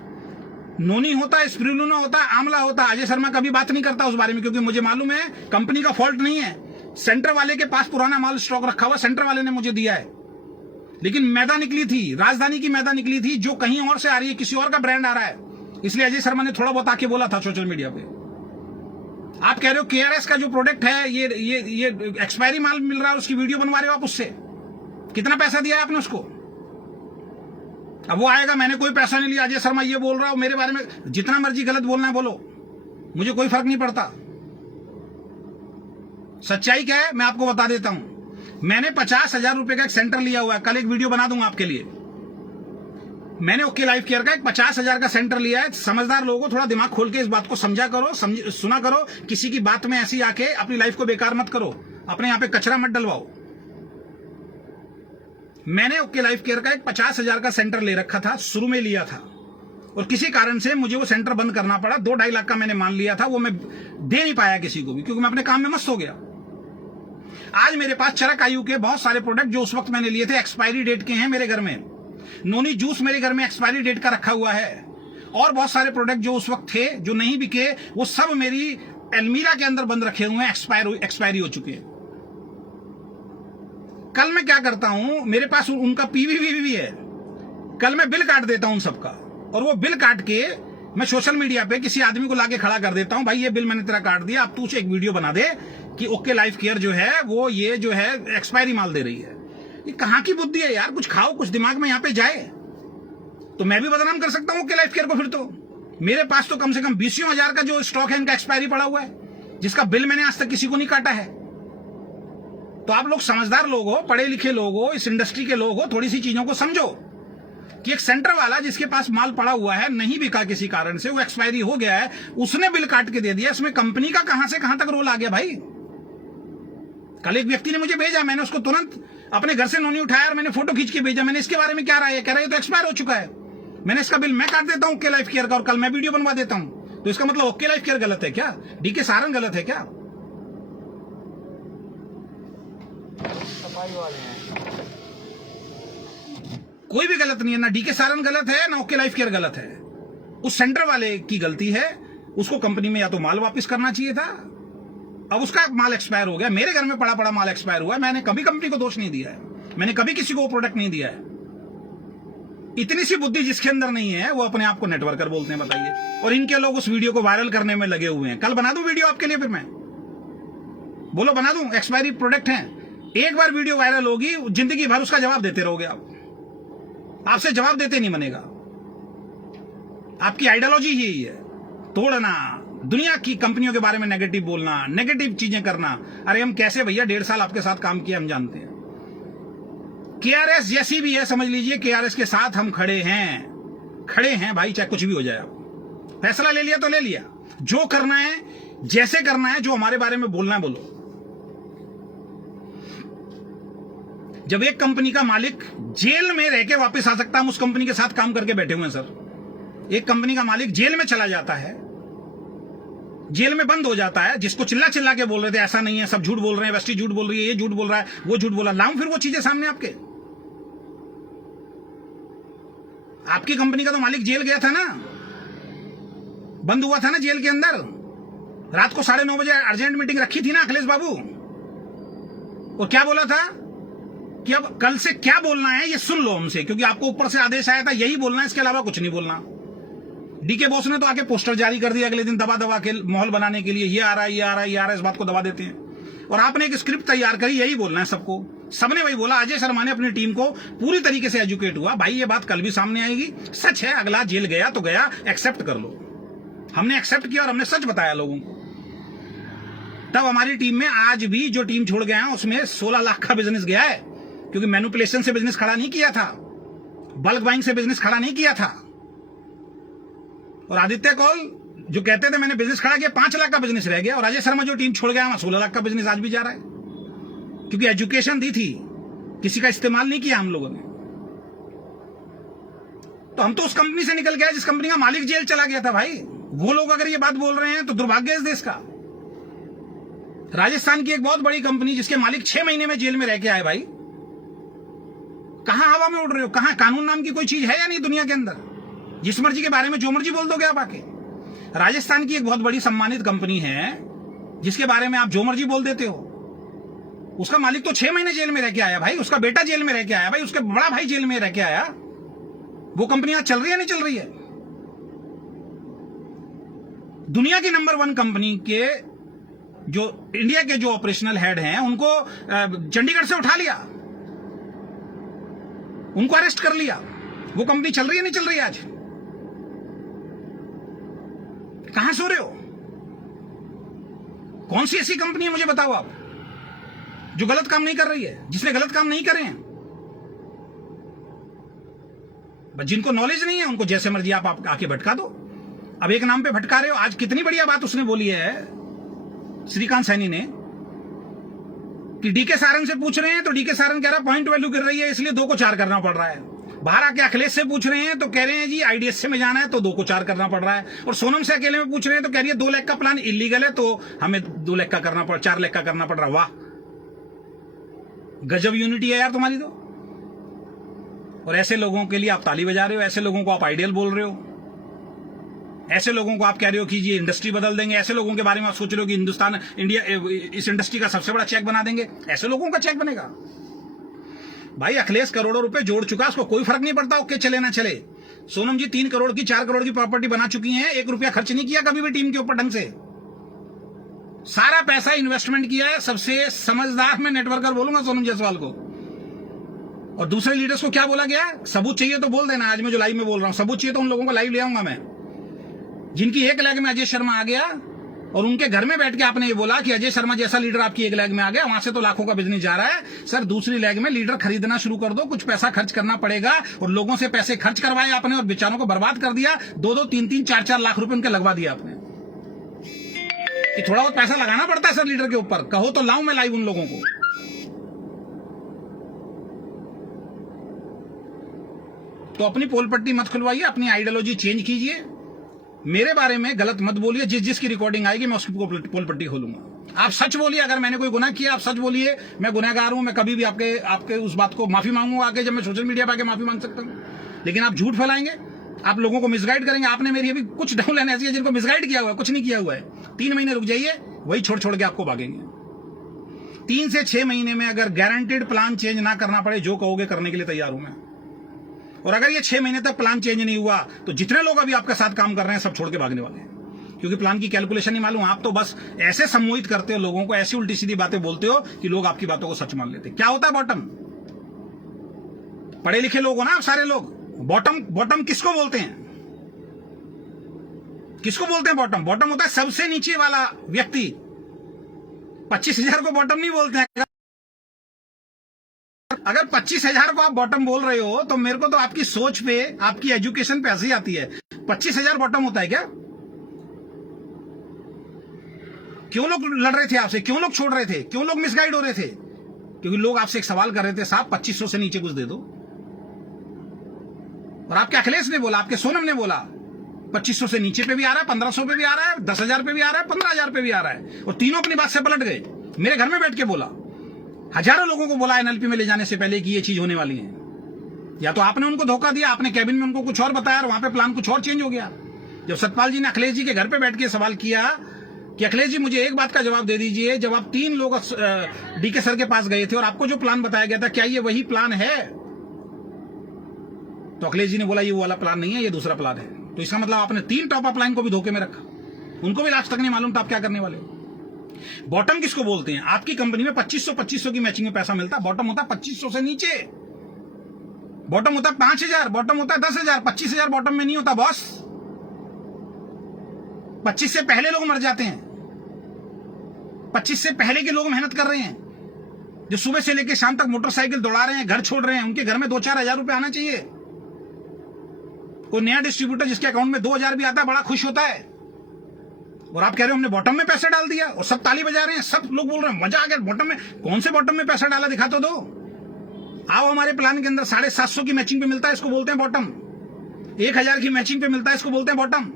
नोनी होता, स्पिरुलिना होता, आंवला होता, अजय शर्मा कभी बात नहीं करता उस बारे में, क्योंकि मुझे मालूम है कंपनी का फॉल्ट नहीं है, सेंटर वाले के पास पुराना माल स्टॉक रखा हुआ, सेंटर वाले ने मुझे दिया है। लेकिन मैदा निकली थी, राजधानी की मैदा निकली थी, जो कहीं और से आ रही है, किसी और का ब्रांड आ रहा है, इसलिए अजय शर्मा ने थोड़ा बहुत आके बोला था सोशल मीडिया पे। आप कह रहे हो केआरएस का जो प्रोडक्ट है ये एक्सपायरी माल मिल रहा है, उसकी वीडियो बनवा रहे हो आप उससे, कितना पैसा दिया है आपने उसको? अब वो आएगा मैंने कोई पैसा नहीं लिया, अजय शर्मा ये बोल रहा हूं मेरे बारे में, जितना मर्जी गलत बोलना है बोलो, मुझे कोई फर्क नहीं पड़ता। सच्चाई क्या है मैं आपको बता देता हूं। मैंने 50,000 रुपए का एक सेंटर लिया हुआ है, कल एक वीडियो बना दूंगा आपके लिए। मैंने ओके लाइफ केयर का एक 50,000 का सेंटर लिया है। समझदार लोगों को थोड़ा दिमाग खोल के इस बात को समझा करो, सुना करो, किसी की बात में ऐसी आके अपनी लाइफ को बेकार मत करो, अपने यहां पे कचरा मत डलवाओ। मैंने ओके लाइफ केयर का एक 50,000 का सेंटर ले रखा था, शुरू में लिया था, और किसी कारण से मुझे वो सेंटर बंद करना पड़ा। 2-2.5 लाख का मैंने मान लिया था, वो मैं दे नहीं पाया किसी को भी, क्योंकि मैं अपने काम में मस्त हो गया। आज मेरे पास चरक आयु के बहुत सारे प्रोडक्ट जो उस वक्त मैंने लिए थे एक्सपायरी डेट के हैं मेरे घर में। नोनी जूस मेरे घर में एक्सपायरी डेट का रखा हुआ है, और बहुत सारे प्रोडक्ट जो उस वक्त थे जो नहीं बिके, वो सब मेरी अलमीरा के अंदर बंद रखे हुए हैं, एक्सपायरी हो चुके हैं। कल मैं क्या करता हूं, मेरे पास उनका पीवी भी है, कल मैं बिल काट देता हूं उन सबका, और वो बिल काट के मैं सोशल मीडिया पे किसी आदमी को लाके खड़ा कर देता हूं, भाई ये बिल मैंने तेरा काट दिया, अब तू एक वीडियो बना दे कि ओके लाइफ केयर जो है वो ये जो है एक्सपायरी माल दे रही है। ये कहां की बुद्धि है यार? कुछ खाओ, कुछ दिमाग में यहां पे जाए तो मैं भी बदनाम कर सकता हूं ओके लाइफ केयर को। फिर तो मेरे पास तो कम से कम 20,000 का जो स्टॉक है इनका एक्सपायरी पड़ा हुआ है, जिसका बिल मैंने आज तक किसी को नहीं काटा है। तो आप लोग समझदार लोग हो, पढ़े लिखे लोग हो, इस इंडस्ट्री के लोग हो, थोड़ी सी चीजों को समझो कि एक सेंटर वाला जिसके पास माल पड़ा हुआ है, नहीं बिका किसी कारण से, वो एक्सपायरी हो गया है, उसने बिल काट के दे दिया, इसमें कंपनी का कहां से कहां तक रोल आ गया भाई? कल एक व्यक्ति ने मुझे भेजा, मैंने उसको तुरंत अपने घर से नोनी उठाया और मैंने फोटो खींच के भेजा, मैंने इसके बारे में क्या राय है? कह रहा है तो एक्सपायर हो चुका है, मैंने इसका बिल मैं काट देता हूं ओके लाइफ केयर का, और कल मैं वीडियो बनवा देता हूं। तो इसका मतलब ओके लाइफ केयर गलत है क्या? डीके सारंग गलत है क्या? कोई भी गलत नहीं है, ना डीके सारंग गलत है, ना ओके लाइफ केयर गलत है। उस सेंटर वाले की गलती है, उसको कंपनी में या तो माल वापस करना चाहिए था। अब उसका माल एक्सपायर हो गया, मेरे घर में पड़ा माल एक्सपायर हुआ है, मैंने कभी कंपनी को दोष नहीं दिया है, मैंने कभी किसी को वो प्रोडक्ट नहीं दिया है। इतनी सी बुद्धि जिसके अंदर नहीं है वो अपने आप को नेटवर्कर बोलते हैं, बताइए। और इनके लोग उस वीडियो को वायरल करने में लगे हुए हैं। कल बना दूं वीडियो आपके लिए, फिर मैं बोलो बना दूं, एक्सपायरी प्रोडक्ट है, एक बार वीडियो वायरल होगी, जिंदगी भर उसका जवाब देते रहोगे आप, आपसे जवाब देते नहीं बनेगा। आपकी आइडियोलॉजी ही यही है, तोड़ना, दुनिया की कंपनियों के बारे में नेगेटिव बोलना, नेगेटिव चीजें करना। अरे हम कैसे भैया 1.5 साल आपके साथ काम किया, हम जानते हैं। केआरएस जैसी भी है समझ लीजिए, केआरएस के साथ हम खड़े हैं भाई, चाहे कुछ भी हो जाए। फैसला ले लिया तो ले लिया, जो करना है जैसे करना है, जो हमारे बारे में बोलना है बोलो। जब एक कंपनी का मालिक जेल में रह के वापस आ सकता है, हम उस कंपनी के साथ काम करके बैठे हुए हैं सर। एक कंपनी का मालिक जेल में चला जाता है, जेल में बंद हो जाता है, जिसको चिल्ला चिल्ला के बोल रहे थे ऐसा नहीं है, सब झूठ बोल रहे हैं, वेस्टी झूठ बोल रही है, ये झूठ बोल रहा है, वो झूठ बोला, लाऊं फिर वो चीजें सामने आपके। आपकी कंपनी का तो मालिक जेल गया था ना, बंद हुआ था ना जेल के अंदर, रात को 9:30 बजे अर्जेंट मीटिंग रखी थी ना अखिलेश बाबू, और क्या बोला था कि अब कल से क्या बोलना है ये सुन लो हमसे, क्योंकि आपको ऊपर से आदेश आया था यही बोलना है, इसके अलावा कुछ नहीं बोलना। डीके बॉस ने तो आके पोस्टर जारी कर दिया अगले दिन, दबा के माहौल बनाने के लिए, ये आ रहा है, ये आ रहा है, ये आ रहा है, इस बात को दबा देते हैं। और आपने एक स्क्रिप्ट तैयार करी, यही बोलना है सबको, सबने वही बोला। अजय शर्मा ने अपनी टीम को पूरी तरीके से एजुकेट हुआ, भाई ये बात कल भी सामने आएगी, सच है, अगला जेल गया तो गया, एक्सेप्ट कर लो। हमने एक्सेप्ट किया और हमने सच बताया लोगों को। तब हमारी टीम में आज भी जो टीम छोड़ गया है उसमें 16 लाख का बिजनेस गया है, क्योंकि मैनिपुलेशन से बिजनेस खड़ा नहीं किया था, बल्क बाइंग से बिजनेस खड़ा नहीं किया था। और आदित्य कौल जो कहते थे मैंने बिजनेस खड़ा किया, 5 लाख का बिजनेस रह गया, और राजेश शर्मा जो टीम छोड़ गया वहां 16 लाख का बिजनेस आज भी जा रहा है, क्योंकि एजुकेशन दी थी, किसी का इस्तेमाल नहीं किया हम लोगों ने। तो हम तो उस कंपनी से निकल गए जिस कंपनी का मालिक जेल चला गया था भाई। वो लोग अगर ये बात बोल रहे हैं तो दुर्भाग्य है इस देश का। राजस्थान की एक बहुत बड़ी कंपनी जिसके मालिक 6 महीने में जेल में रह के आए भाई, कहां हवा में उड़ रहे हो? कहां कानून नाम की कोई चीज है या नहीं दुनिया के अंदर? जिस मर्जी के बारे में जो मर्जी बोल दोगे आप आके। राजस्थान की एक बहुत बड़ी सम्मानित कंपनी है जिसके बारे में आप जो मर्जी बोल देते हो। उसका मालिक तो 6 महीने जेल में रह के आया भाई, उसका बेटा जेल में रह के आया भाई, उसका बड़ा भाई जेल में रह के आया। वो कंपनी आज चल रही है नहीं चल रही है? दुनिया की नंबर 1 कंपनी के जो इंडिया के जो ऑपरेशनल हेड हैं उनको चंडीगढ़ से उठा लिया, उनको अरेस्ट कर लिया। वो कंपनी चल रही है नहीं चल रही है आज? कहां सो रहे हो? कौन सी ऐसी कंपनी है मुझे बताओ आप जो गलत काम नहीं कर रही है, जिसने गलत काम नहीं करे हैं? बस जिनको नॉलेज नहीं है उनको जैसे मर्जी आप आके भटका दो। अब एक नाम पे भटका रहे हो। आज कितनी बढ़िया बात उसने बोली है श्रीकांत सैनी ने कि डीके सारंग से पूछ रहे हैं तो डीके सारंग कह रहा है पॉइंट वैल्यू गिर रही है इसलिए 2 को 4 करना पड़ रहा है। बाहर आके अखिलेश से पूछ रहे हैं तो कह रहे हैं जी आईडीएससी में जाना है तो 2 को 4 करना पड़ रहा है। और सोनम से अकेले में पूछ रहे हैं तो कह रही है 2 लाख का प्लान इलीगल है तो हमें 2 लाख का करना पड़ 4 लाख का करना पड़ रहा है। वाह, गजब यूनिटी है यार तुम्हारी तो। और ऐसे लोगों के लिए आप ताली बजा रहे हो, ऐसे लोगों को आप आइडियल बोल रहे हो, ऐसे लोगों को आप कह रहे हो कि जी इंडस्ट्री बदल देंगे, ऐसे लोगों के बारे में आप सोच रहे हो कि हिंदुस्तान इंडिया इस इंडस्ट्री का सबसे बड़ा चेक बना देंगे। ऐसे लोगों का चेक बनेगा भाई? अखिलेश करोड़ों रुपए जोड़ चुका, उसको कोई फर्क नहीं पड़ता ओके चले ना चले। सोनम जी 3 करोड़ की 4 करोड़ की प्रॉपर्टी बना चुकी हैं, 1 रुपया खर्च नहीं किया कभी भी टीम के ऊपर ढंग से, सारा पैसा इन्वेस्टमेंट किया है। सबसे समझदार मैं नेटवर्कर बोलूंगा सोनम जायसवाल को। और दूसरे लीडर्स को क्या बोला गया? सबूत चाहिए तो बोल देना। आज मैं जो लाइव में बोल रहा हूं सबूत चाहिए तो उन लोगों को लाइव ले आऊंगा मैं, जिनकी 1 लाख में अजय शर्मा आ गया और उनके घर में बैठ के आपने ये बोला कि अजय शर्मा जैसा लीडर आपकी 1 लाख में आ गया, वहां से तो लाखों का बिजनेस जा रहा है। सर दूसरी लाख में लीडर खरीदना शुरू कर दो, कुछ पैसा खर्च करना पड़ेगा। और लोगों से पैसे खर्च करवाए आपने और बेचारों को बर्बाद कर दिया। 2-2, 3-3, 4-4 लाख रुपए उनके लगवा दिया आपने। कि थोड़ा बहुत पैसा लगाना पड़ता है सर लीडर के ऊपर। कहो तो लाऊं मैं लाइव उन लोगों को। तो अपनी पोल पट्टी मत खुलवाइए, अपनी आइडियोलॉजी चेंज कीजिए, मेरे बारे में गलत मत बोलिए। जिसकी रिकॉर्डिंग आएगी मैं उसकी पोल पट्टी खोलूंगा। आप सच बोलिए, अगर मैंने कोई गुनाह किया आप सच बोलिए, मैं गुनहगार हूं, मैं कभी भी आपके उस बात को माफी मांगूंगा आके, जब मैं सोशल मीडिया पर आके माफी मांग सकता हूं। लेकिन आप झूठ फैलाएंगे, आप लोगों को मिसगाइड करेंगे। आपने मेरी अभी कुछ डाउनलाइन ऐसी है जिनको मिसगाइड किया हुआ है, कुछ नहीं किया हुआ है। 3 महीने रुक जाइए, वही छोड़ छोड़ के आपको भागेंगे। 3 से 6 महीने में अगर गारंटेड प्लान चेंज ना करना पड़े, जो कहोगे करने के लिए तैयार हूं मैं। और अगर ये 6 महीने तक प्लान चेंज नहीं हुआ तो जितने लोग अभी आपके साथ काम कर रहे हैं सब छोड़ के भागने वाले हैं, क्योंकि प्लान की कैलकुलेशन नहीं मालूम। आप तो बस ऐसे सम्मोहित करते हो लोगों को, ऐसी उल्टी सीधी बातें बोलते हो कि लोग आपकी बातों को सच मान लेते हैं। क्या होता है बॉटम? पढ़े लिखे लोग हो ना आप सारे लोग। बॉटम किसको बोलते हैं? किसको बोलते हैं बॉटम? बॉटम होता है सबसे नीचे वाला व्यक्ति। 25,000 को बॉटम नहीं बोलते हैं। अगर 25,000 को आप बॉटम बोल रहे हो तो मेरे को तो आपकी सोच पे, आपकी एजुकेशन पे हंसी आती है। 25,000 बॉटम होता है क्या? क्यों लोग लड़ रहे थे आपसे? क्यों लोग छोड़ रहे थे? क्यों लोग मिसगाइड हो रहे थे? क्योंकि लोग आपसे एक सवाल कर रहे थे, साहब 2500 से नीचे कुछ दे दो। और आपके अखिलेश ने बोला, आपके सोनम ने बोला 2500 से नीचे पे भी आ रहा है, 1500 पे भी आ रहा है, 10,000 पे भी आ रहा है, 15,000 पे भी आ रहा है। और तीनों अपनी बात से पलट गए। मेरे घर में बैठ के बोला, हजारों लोगों को बोला एनएलपी में ले जाने से पहले कि ये चीज होने वाली है। या तो आपने उनको धोखा दिया, आपने कैबिन में उनको कुछ और बताया और वहां पे प्लान कुछ और चेंज हो गया। जब सतपाल जी ने अखिलेश जी के घर पे बैठ के सवाल किया कि अखिलेश जी मुझे एक बात का जवाब दे दीजिए, जब आप 3 लोग डीके सर के पास गए थे और आपको जो प्लान बताया गया था क्या ये वही प्लान है? तो अखिलेश जी ने बोला ये वो वाला प्लान नहीं है, ये दूसरा प्लान है। तो इसका मतलब आपने 3 टॉप अप लाइन को भी धोखे में रखा, उनको भी लास्ट तक नहीं मालूम था आप क्या करने वाले हो। बॉटम किसको बोलते हैं? आपकी कंपनी में 2500 की मैचिंग में पैसा मिलता है, बॉटम होता है 2500 से नीचे। बॉटम होता है 5,000, बॉटम होता है 10,000, 25,000 बॉटम में नहीं होता बॉस। 25 से पहले लोग मर जाते हैं। 25 से पहले के लोग मेहनत कर रहे हैं, जो सुबह से लेकर शाम तक मोटरसाइकिल दौड़ा रहे हैं, घर छोड़ रहे हैं, उनके घर में 2-4 हजार रुपए आना चाहिए। कोई नया डिस्ट्रीब्यूटर जिसके अकाउंट में 2,000 भी आता है बड़ा खुश होता है। और आप कह रहे हो हमने बॉटम में पैसा डाल दिया और सब ताली बजा रहे हैं, सब लोग बोल रहे हैं मजा आ गया बॉटम में। कौन से बॉटम में पैसा डाला दिखा तो दो। आओ हमारे प्लान के अंदर 750 की मैचिंग पे मिलता है, इसको बोलते हैं बॉटम। 1000 की मैचिंग पे मिलता है, इसको बोलते हैं बॉटम।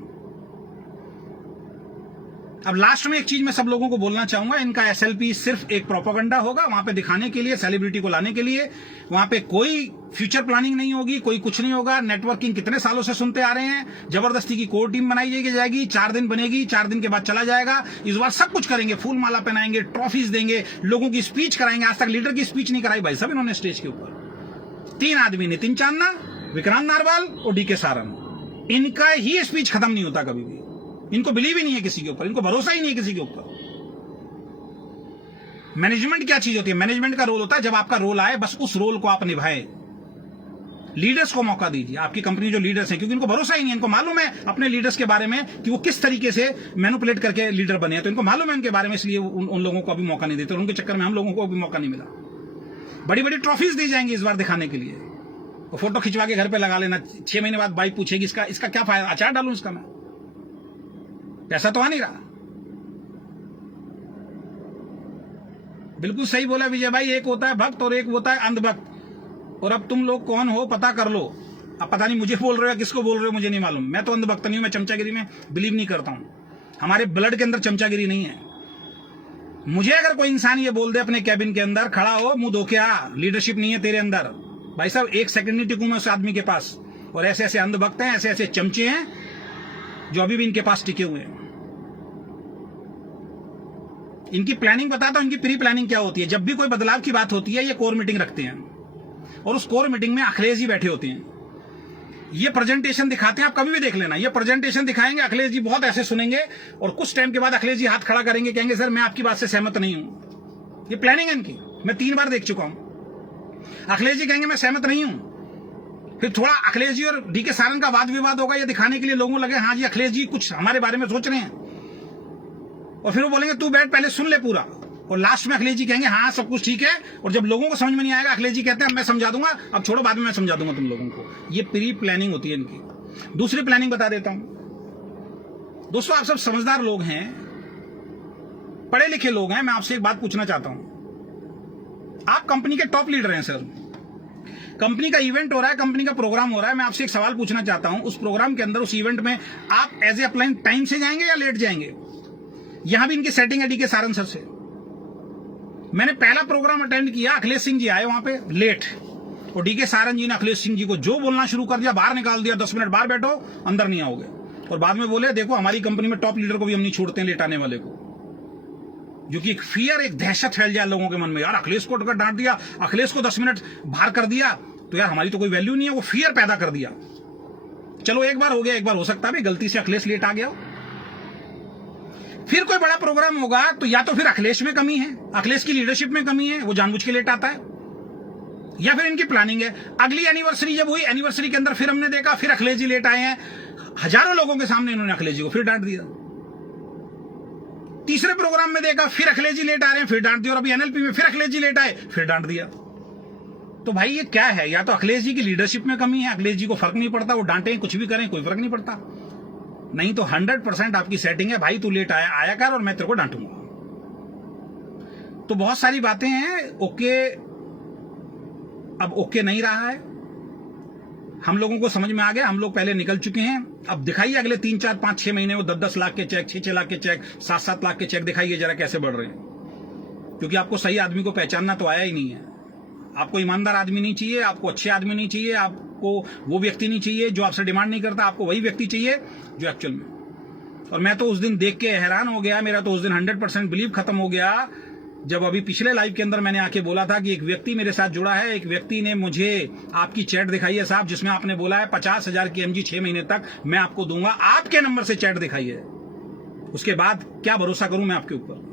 अब लास्ट में एक चीज मैं सब लोगों को बोलना चाहूंगा, इनका एसएलपी सिर्फ एक प्रोपेगेंडा होगा, वहां पे दिखाने के लिए, सेलिब्रिटी को लाने के लिए। वहां पे कोई फ्यूचर प्लानिंग नहीं होगी, कोई कुछ नहीं होगा। नेटवर्किंग कितने सालों से सुनते आ रहे हैं, जबरदस्ती की कोर टीम बनाई जाएगी, 4 दिन बनेगी, 4 दिन के बाद चला जाएगा। इस बार सब कुछ करेंगे, फूल माला पहनाएंगे, ट्रॉफीज देंगे, लोगों की स्पीच कराएंगे। आज तक लीडर की स्पीच नहीं कराई भाई साहब इन्होंने स्टेज के ऊपर। 3 आदमी, नितिन चांदना, विक्रांत नारवाल और डीके सारन, इनका ही स्पीच खत्म नहीं होता कभी भी। इनको बिलीव ही नहीं है किसी के ऊपर, इनको भरोसा ही नहीं है किसी के ऊपर। मैनेजमेंट क्या चीज होती है? मैनेजमेंट का रोल होता है जब आपका रोल आए बस उस रोल को आप निभाएं। लीडर्स को मौका दीजिए, आपकी कंपनी जो लीडर्स हैं, क्योंकि इनको भरोसा ही नहीं है। इनको मालूम है अपने लीडर्स के बारे में कि वो किस तरीके से मैनिपुलेट करके लीडर बने हैं, तो इनको मालूम है उनके बारे में, इसलिए उन लोगों को अभी मौका नहीं देते। उनके चक्कर में हम लोगों को अभी मौका नहीं मिला। बड़ी बड़ी ट्रॉफीज दी जाएंगी इस बार दिखाने के लिए, और फोटो खिंचवा के घर पे लगा लेना। 6 महीने बाद बाइक पूछेगी इसका क्या फायदा, अचार डालूं इसका मैं, पैसा तो आ नहीं रहा। बिल्कुल सही बोला विजय भाई, एक होता है भक्त और एक होता है अंधभक्त। और अब तुम लोग कौन हो पता कर लो। अब पता नहीं मुझे बोल रहे हो या किसको बोल रहे हो मुझे नहीं मालूम। मैं तो अंधभक्त नहीं हूं, मैं चमचागिरी में बिलीव नहीं करता हूं। हमारे ब्लड के अंदर चमचागिरी नहीं है। मुझे अगर कोई इंसान ये बोल दे अपने कैबिन के अंदर खड़ा हो, मुंह धो के आ, लीडरशिप नहीं है तेरे अंदर, भाई साहब 1 सेकंड नहीं टिकूं मैं उस आदमी के पास। और ऐसे ऐसे अंधभक्त हैं, ऐसे ऐसे चमचे हैं जो अभी भी इनके पास टिके हुए हैं। इनकी प्लानिंग बताता हूं, इनकी प्री प्लानिंग क्या होती है। जब भी कोई बदलाव की बात होती है, ये कोर मीटिंग रखते हैं, और उस कोर मीटिंग में अखिलेश जी बैठे होते हैं। ये प्रेजेंटेशन दिखाते हैं, आप कभी भी देख लेना। ये प्रेजेंटेशन दिखाएंगे, अखिलेश जी बहुत ऐसे सुनेंगे, और कुछ टाइम के बाद अखिलेश जी हाथ खड़ा करेंगे, कहेंगे सर मैं आपकी बात से सहमत नहीं हूं। ये प्लानिंग है इनकी, मैं 3 बार देख चुका हूं। अखिलेश जी कहेंगे मैं सहमत नहीं हूं, फिर थोड़ा अखिलेश जी और डीके सारन का वाद विवाद होगा, ये दिखाने के लिए लोगों लगे हाँ जी अखिलेश जी कुछ हमारे बारे में सोच रहे हैं, और फिर वो बोलेंगे तू बैठ पहले सुन ले पूरा, और लास्ट में अखिलेश जी कहेंगे हाँ सब कुछ ठीक है। और जब लोगों को समझ में नहीं आएगा, अखिलेश जी कहते हैं मैं समझा दूंगा, अब छोड़ो बाद में मैं समझा दूंगा तुम लोगों को। ये प्री प्लानिंग होती है इनकी। दूसरी प्लानिंग बता देता हूं। दोस्तों आप सब समझदार लोग हैं, पढ़े लिखे लोग हैं, मैं आपसे एक बात पूछना चाहता हूं। आप कंपनी के टॉप लीडर हैं सर, कंपनी का इवेंट हो रहा है, कंपनी का प्रोग्राम हो रहा है, मैं आपसे एक सवाल पूछना चाहता हूं। उस प्रोग्राम के अंदर, उस इवेंट में आप एज ए अपलाइन टाइम से जाएंगे या लेट जाएंगे? यहां भी इनकी सेटिंग है डीके सारन सर से। मैंने पहला प्रोग्राम अटेंड किया, अखिलेश सिंह जी आए वहां पे लेट, और डीके सारन जी ने अखिलेश सिंह जी को जो बोलना शुरू कर दिया, बाहर निकाल दिया, 10 मिनट बाहर बैठो अंदर नहीं आओगे। और बाद में बोले देखो हमारी कंपनी में टॉप लीडर को भी हम नहीं छोड़ते हैं लेट आने वाले को। जो कि एक फियर, एक दहशत फैल जाए लोगों के मन में, यार अखिलेश को अगर डांट दिया, अखिलेश को 10 मिनट बाहर कर दिया, तो यार हमारी तो कोई वैल्यू नहीं है। वो फियर पैदा कर दिया। चलो एक बार हो गया, एक बार हो सकता है गलती से अखिलेश लेट आ गया। फिर कोई बड़ा प्रोग्राम होगा तो या तो फिर अखिलेश में कमी है, अखिलेश की लीडरशिप में कमी है, वो जानबूझ के लेट आता है, या फिर इनकी प्लानिंग है। अगली एनिवर्सरी जब हुई, एनिवर्सरी के अंदर फिर हमने देखा फिर अखिलेश जी लेट आए हैं, हजारों लोगों के सामने इन्होंने अखिलेश जी को फिर डांट दिया। तीसरे प्रोग्राम में देखा फिर अखिलेश जी लेट आ रहे हैं, फिर डांट दिया, और अभी एनएलपी में फिर अखिलेश जी लेट आए, फिर डांट दिया। तो भाई ये क्या है? या तो अखिलेश जी की लीडरशिप में कमी है, अखिलेश जी को फर्क नहीं पड़ता, वो डांटे कुछ भी करें कोई फर्क नहीं पड़ता, नहीं तो 100% आपकी सेटिंग है, भाई तू लेट आया कर और मैं तेरे को डांटूंगा। तो बहुत सारी बातें हैं। ओके अब ओके नहीं रहा है, हम लोगों को समझ में आ गया, हम लोग पहले निकल चुके हैं। अब दिखाइए अगले 3, 4, 5, 6 महीने वो 10-10 लाख के चेक, 6-6 लाख के चेक, 7-7 लाख के चेक दिखाइए जरा कैसे बढ़ रहे हैं। क्योंकि आपको सही आदमी को पहचानना तो आया ही नहीं है। आपको ईमानदार आदमी नहीं चाहिए, आपको अच्छे आदमी नहीं चाहिए, आपको वो व्यक्ति नहीं चाहिए जो आपसे डिमांड नहीं करता, आपको वही व्यक्ति चाहिए जो एक्चुअल में। और मैं तो उस दिन देख के हैरान हो गया, मेरा तो उस दिन 100% बिलीव खत्म हो गया, जब अभी पिछले लाइव के अंदर मैंने आके बोला था कि एक व्यक्ति मेरे साथ जुड़ा है, एक व्यक्ति ने मुझे आपकी चैट दिखाई है साहब, जिसमें आपने बोला है 50,000 की एमजी 6 महीने तक मैं आपको दूंगा, आपके नंबर से चैट दिखाई है। उसके बाद क्या भरोसा करूं मैं आपके ऊपर?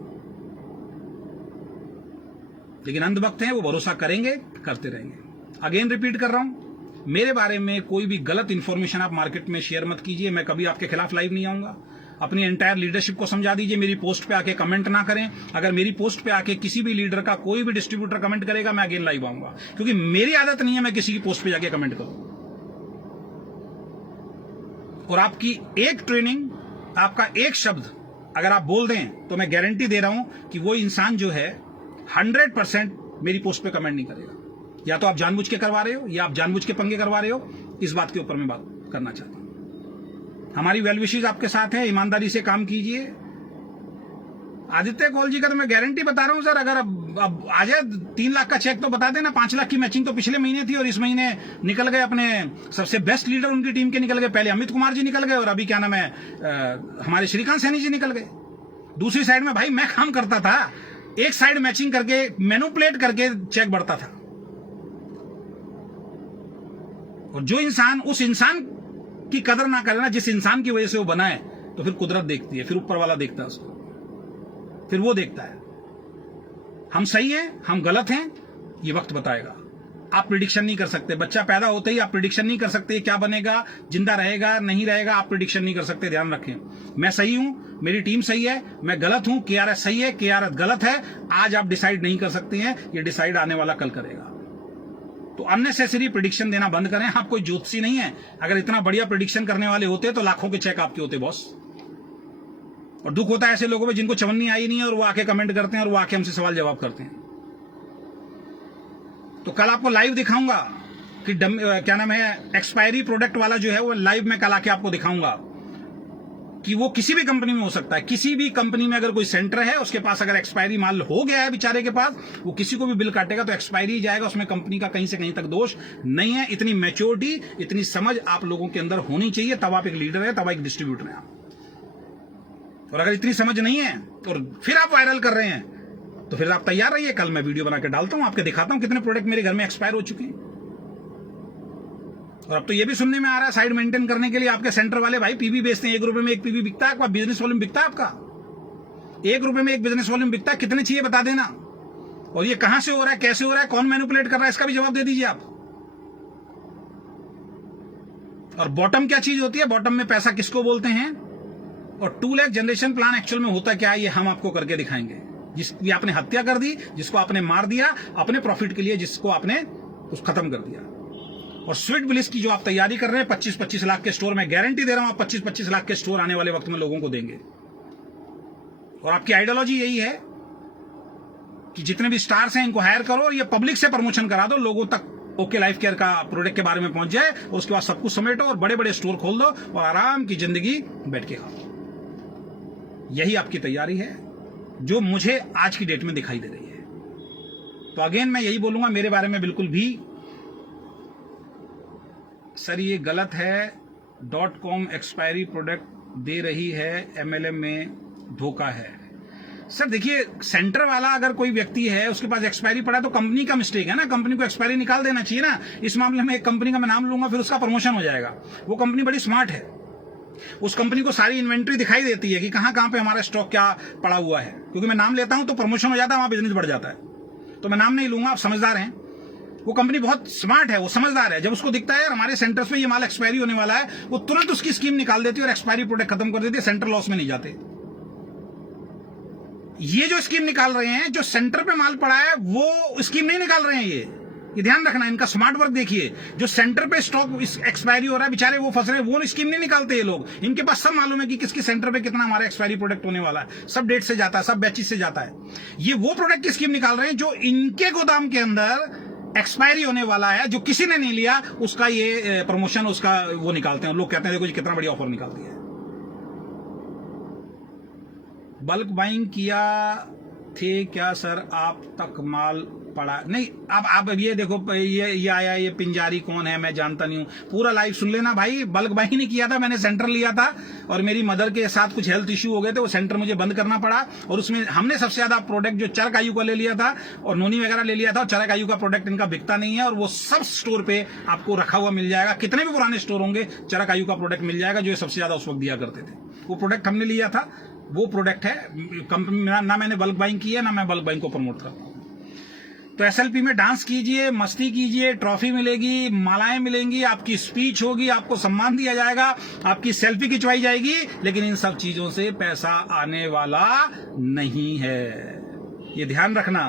लेकिन अंधभक्त हैं, वो भरोसा करेंगे, करते रहेंगे। अगेन रिपीट कर रहा हूं, मेरे बारे में कोई भी गलत इंफॉर्मेशन आप मार्केट में शेयर मत कीजिए। मैं कभी आपके खिलाफ लाइव नहीं आऊंगा। अपनी एंटायर लीडरशिप को समझा दीजिए, मेरी पोस्ट पे आके कमेंट ना करें। अगर मेरी पोस्ट पे आके किसी भी लीडर का कोई भी डिस्ट्रीब्यूटर कमेंट करेगा, मैं अगेन लाइव आऊंगा, क्योंकि मेरी आदत नहीं है मैं किसी की पोस्ट पे जाके कमेंट करूं। और आपकी एक ट्रेनिंग, आपका एक शब्द अगर आप बोल दें तो मैं गारंटी दे रहा हूं कि वो इंसान जो है 100% मेरी पोस्ट पे कमेंट नहीं करेगा। या तो आप जानबूझ के करवा रहे हो या आप जानबूझ के पंगे करवा रहे हो, इस बात के ऊपर मैं बात करना चाहता हूं। हमारी वेल विशेस आपके साथ है, ईमानदारी से काम कीजिए। आदित्य कौल जी का तो मैं गारंटी बता रहा हूं सर, अगर अब आ जाए 3 लाख का चेक तो बता देना। 5 लाख की मैचिंग तो पिछले महीने थी और इस महीने निकल गए अपने सबसे बेस्ट लीडर उनकी टीम के निकल गए। पहले अमित कुमार जी निकल गए और अभी क्या नाम है हमारे श्रीकांत सैनी जी निकल गए। दूसरी साइड में भाई मैं काम करता था, एक साइड मैचिंग करके मैनिपुलेट करके चेक बढ़ता था। और जो इंसान उस इंसान की कदर ना करे ना, जिस इंसान की वजह से वो बना है, तो फिर कुदरत देखती है, फिर ऊपर वाला देखता है उसको, फिर वो देखता है। हम सही हैं, हम गलत हैं, ये वक्त बताएगा। आप प्रिडिक्शन नहीं कर सकते। बच्चा पैदा होते ही आप प्रिडिक्शन नहीं कर सकते क्या बनेगा, जिंदा रहेगा नहीं रहेगा, आप प्रिडिक्शन नहीं कर सकते। ध्यान रखें, मैं सही हूं, मेरी टीम सही है, मैं गलत हूं, केआरएस सही है, केआरएस गलत है। आज आप डिसाइड नहीं कर सकते हैं, ये डिसाइड आने वाला कल करेगा। तो अननेसेसरी प्रिडिक्शन देना बंद करें। आप कोई ज्योतिषी नहीं है। अगर इतना बढ़िया प्रिडिक्शन करने वाले होते तो लाखों के चेक आपके होते बॉस। और दुख होता है ऐसे लोगों पे जिनको चवन्नी आई नहीं है और वो आके कमेंट करते हैं और वो आके हमसे सवाल जवाब करते हैं। तो कल आपको लाइव दिखाऊंगा कि क्या नाम है एक्सपायरी प्रोडक्ट वाला जो है वो लाइव में कल आके आपको दिखाऊंगा कि वो किसी भी कंपनी में हो सकता है। किसी भी कंपनी में अगर कोई सेंटर है, उसके पास अगर एक्सपायरी माल हो गया है बेचारे के पास, वो किसी को भी बिल काटेगा तो एक्सपायरी जाएगा, उसमें कंपनी का कहीं से कहीं तक दोष नहीं है। इतनी मैच्योरिटी, इतनी समझ आप लोगों के अंदर होनी चाहिए, तब आप एक लीडर है, तब एक डिस्ट्रीब्यूटर है आप। और अगर इतनी समझ नहीं है और फिर आप वायरल कर रहे हैं, तो फिर आप तैयार रहिए। कल मैं वीडियो बना के डालता हूं, आपके दिखाता हूं कितने प्रोडक्ट मेरे घर में एक्सपायर हो चुके हैं। और अब तो ये भी सुनने में आ रहा है साइड मेंटेन करने के लिए आपके सेंटर वाले भाई पीबी बेचते हैं। 1 रुपए में 1 पीबी बिकता है आपका, बिजनेस वॉल्यूम बिकता है आपका 1 रुपए में 1 बिजनेस वॉल्यूम बिकता है। कितने चाहिए बता देना। और ये कहां से हो रहा है, कैसे हो रहा है, कौन मैनिपुलेट कर रहा है, इसका भी जवाब दे दीजिए आप। और बॉटम क्या चीज होती है, बॉटम में पैसा किसको बोलते हैं, और 2 लाख जनरेशन प्लान एक्चुअल में होता क्या है, ये हम आपको करके दिखाएंगे। जिसकी आपने हत्या कर दी, जिसको आपने मार दिया अपने प्रॉफिट के लिए, जिसको आपने खत्म कर दिया। और स्वीट ब्लिस की जो आप तैयारी कर रहे हैं 25-25 लाख के स्टोर, मैं गारंटी दे रहा हूं आप 25-25 लाख के स्टोर आने वाले वक्त में लोगों को देंगे। और आपकी आइडियोलॉजी यही है कि जितने भी स्टार्स हैं इनको हायर करो और ये पब्लिक से प्रमोशन करा दो, लोगों तक ओके लाइफ केयर का प्रोडक्ट के बारे में पहुंच जाए, और उसके बाद सब कुछ समेटो और बड़े बड़े स्टोर खोल दो और आराम की जिंदगी बैठ के खाओ। यही आपकी तैयारी है जो मुझे आज की डेट में दिखाई दे रही है। तो अगेन मैं यही बोलूंगा, मेरे बारे में बिल्कुल भी सर ये गलत है, .com एक्सपायरी प्रोडक्ट दे रही है, MLM में धोखा है। सर देखिए, सेंटर वाला अगर कोई व्यक्ति है उसके पास एक्सपायरी पड़ा तो कंपनी का मिस्टेक है ना, कंपनी को एक्सपायरी निकाल देना चाहिए ना। इस मामले में एक कंपनी का मैं नाम लूंगा, फिर उसका प्रमोशन हो जाएगा। वो कंपनी बड़ी स्मार्ट है, उस कंपनी को सारी इन्वेंट्री दिखाई देती है कि कहां कहां पे हमारा स्टॉक क्या पड़ा हुआ है। क्योंकि मैं नाम लेता हूं तो प्रमोशन हो जाता है, वहां बिजनेस बढ़ जाता है। तो मैं नाम नहीं लूंगा, आप समझदार हैं। वो कंपनी बहुत स्मार्ट है, वो समझदार है। जब उसको दिखता है हमारे सेंटर्स पे ये माल एक्सपायरी होने वाला है, वो तुरंत उसकी स्कीम निकाल देती है और एक्सपायरी प्रोडक्ट खत्म कर देती है, सेंटर लॉस में नहीं जाते। ये जो स्कीम निकाल रहे हैं, जो सेंटर पे माल पड़ा है वो स्कीम नहीं निकाल रहे हैं। ये ध्यान रखना, इनका स्मार्ट वर्क देखिए। जो सेंटर पे स्टॉक एक्सपायरी हो रहा है, बेचारे वो फंस रहे हैं, वो स्कीम नहीं निकालते ये लोग। इनके पास सब मालूम है कि किसके सेंटर पे कितना हमारा एक्सपायरी प्रोडक्ट होने वाला है, सब डेट से जाता है, सब बैचेस से जाता है। ये वो प्रोडक्ट की स्कीम निकाल रहे हैं जो इनके गोदाम के अंदर एक्सपायरी होने वाला है, जो किसी ने नहीं लिया, उसका ये प्रमोशन, उसका वो निकालते हैं। लोग कहते हैं देखो जी कितना बढ़िया ऑफर निकाल दिया है। बल्क बाइंग किया थे क्या सर, आप तक माल पड़ा नहीं? अब आप ये देखो, ये आया, ये पिंजारी कौन है मैं जानता नहीं हूं। पूरा लाइव सुन लेना भाई। बल्क बाइंग नहीं किया था, मैंने सेंटर लिया था और मेरी मदर के साथ कुछ हेल्थ इश्यू हो गए थे, वो सेंटर मुझे बंद करना पड़ा। और उसमें हमने सबसे ज्यादा प्रोडक्ट जो चरक आयु का ले लिया था और नोनी वगैरह ले लिया था। और चरक आयु का प्रोडक्ट इनका बिकता नहीं है और वो सब स्टोर पे आपको रखा हुआ मिल जाएगा। कितने भी पुराने स्टोर होंगे, चरक आयु का प्रोडक्ट मिल जाएगा, जो सबसे ज्यादा उस वक्त दिया करते थे। वो प्रोडक्ट हमने लिया था, वो प्रोडक्ट है। कंपनी ना मैंने बल्क बाइंग की है, ना मैं बल्क बाइंग को प्रमोट करता हूं। तो SLP में डांस कीजिए, मस्ती कीजिए, ट्रॉफी मिलेगी, मालाएं मिलेंगी, आपकी स्पीच होगी, आपको सम्मान दिया जाएगा, आपकी सेल्फी खिंचवाई जाएगी, लेकिन इन सब चीजों से पैसा आने वाला नहीं है। ये ध्यान रखना।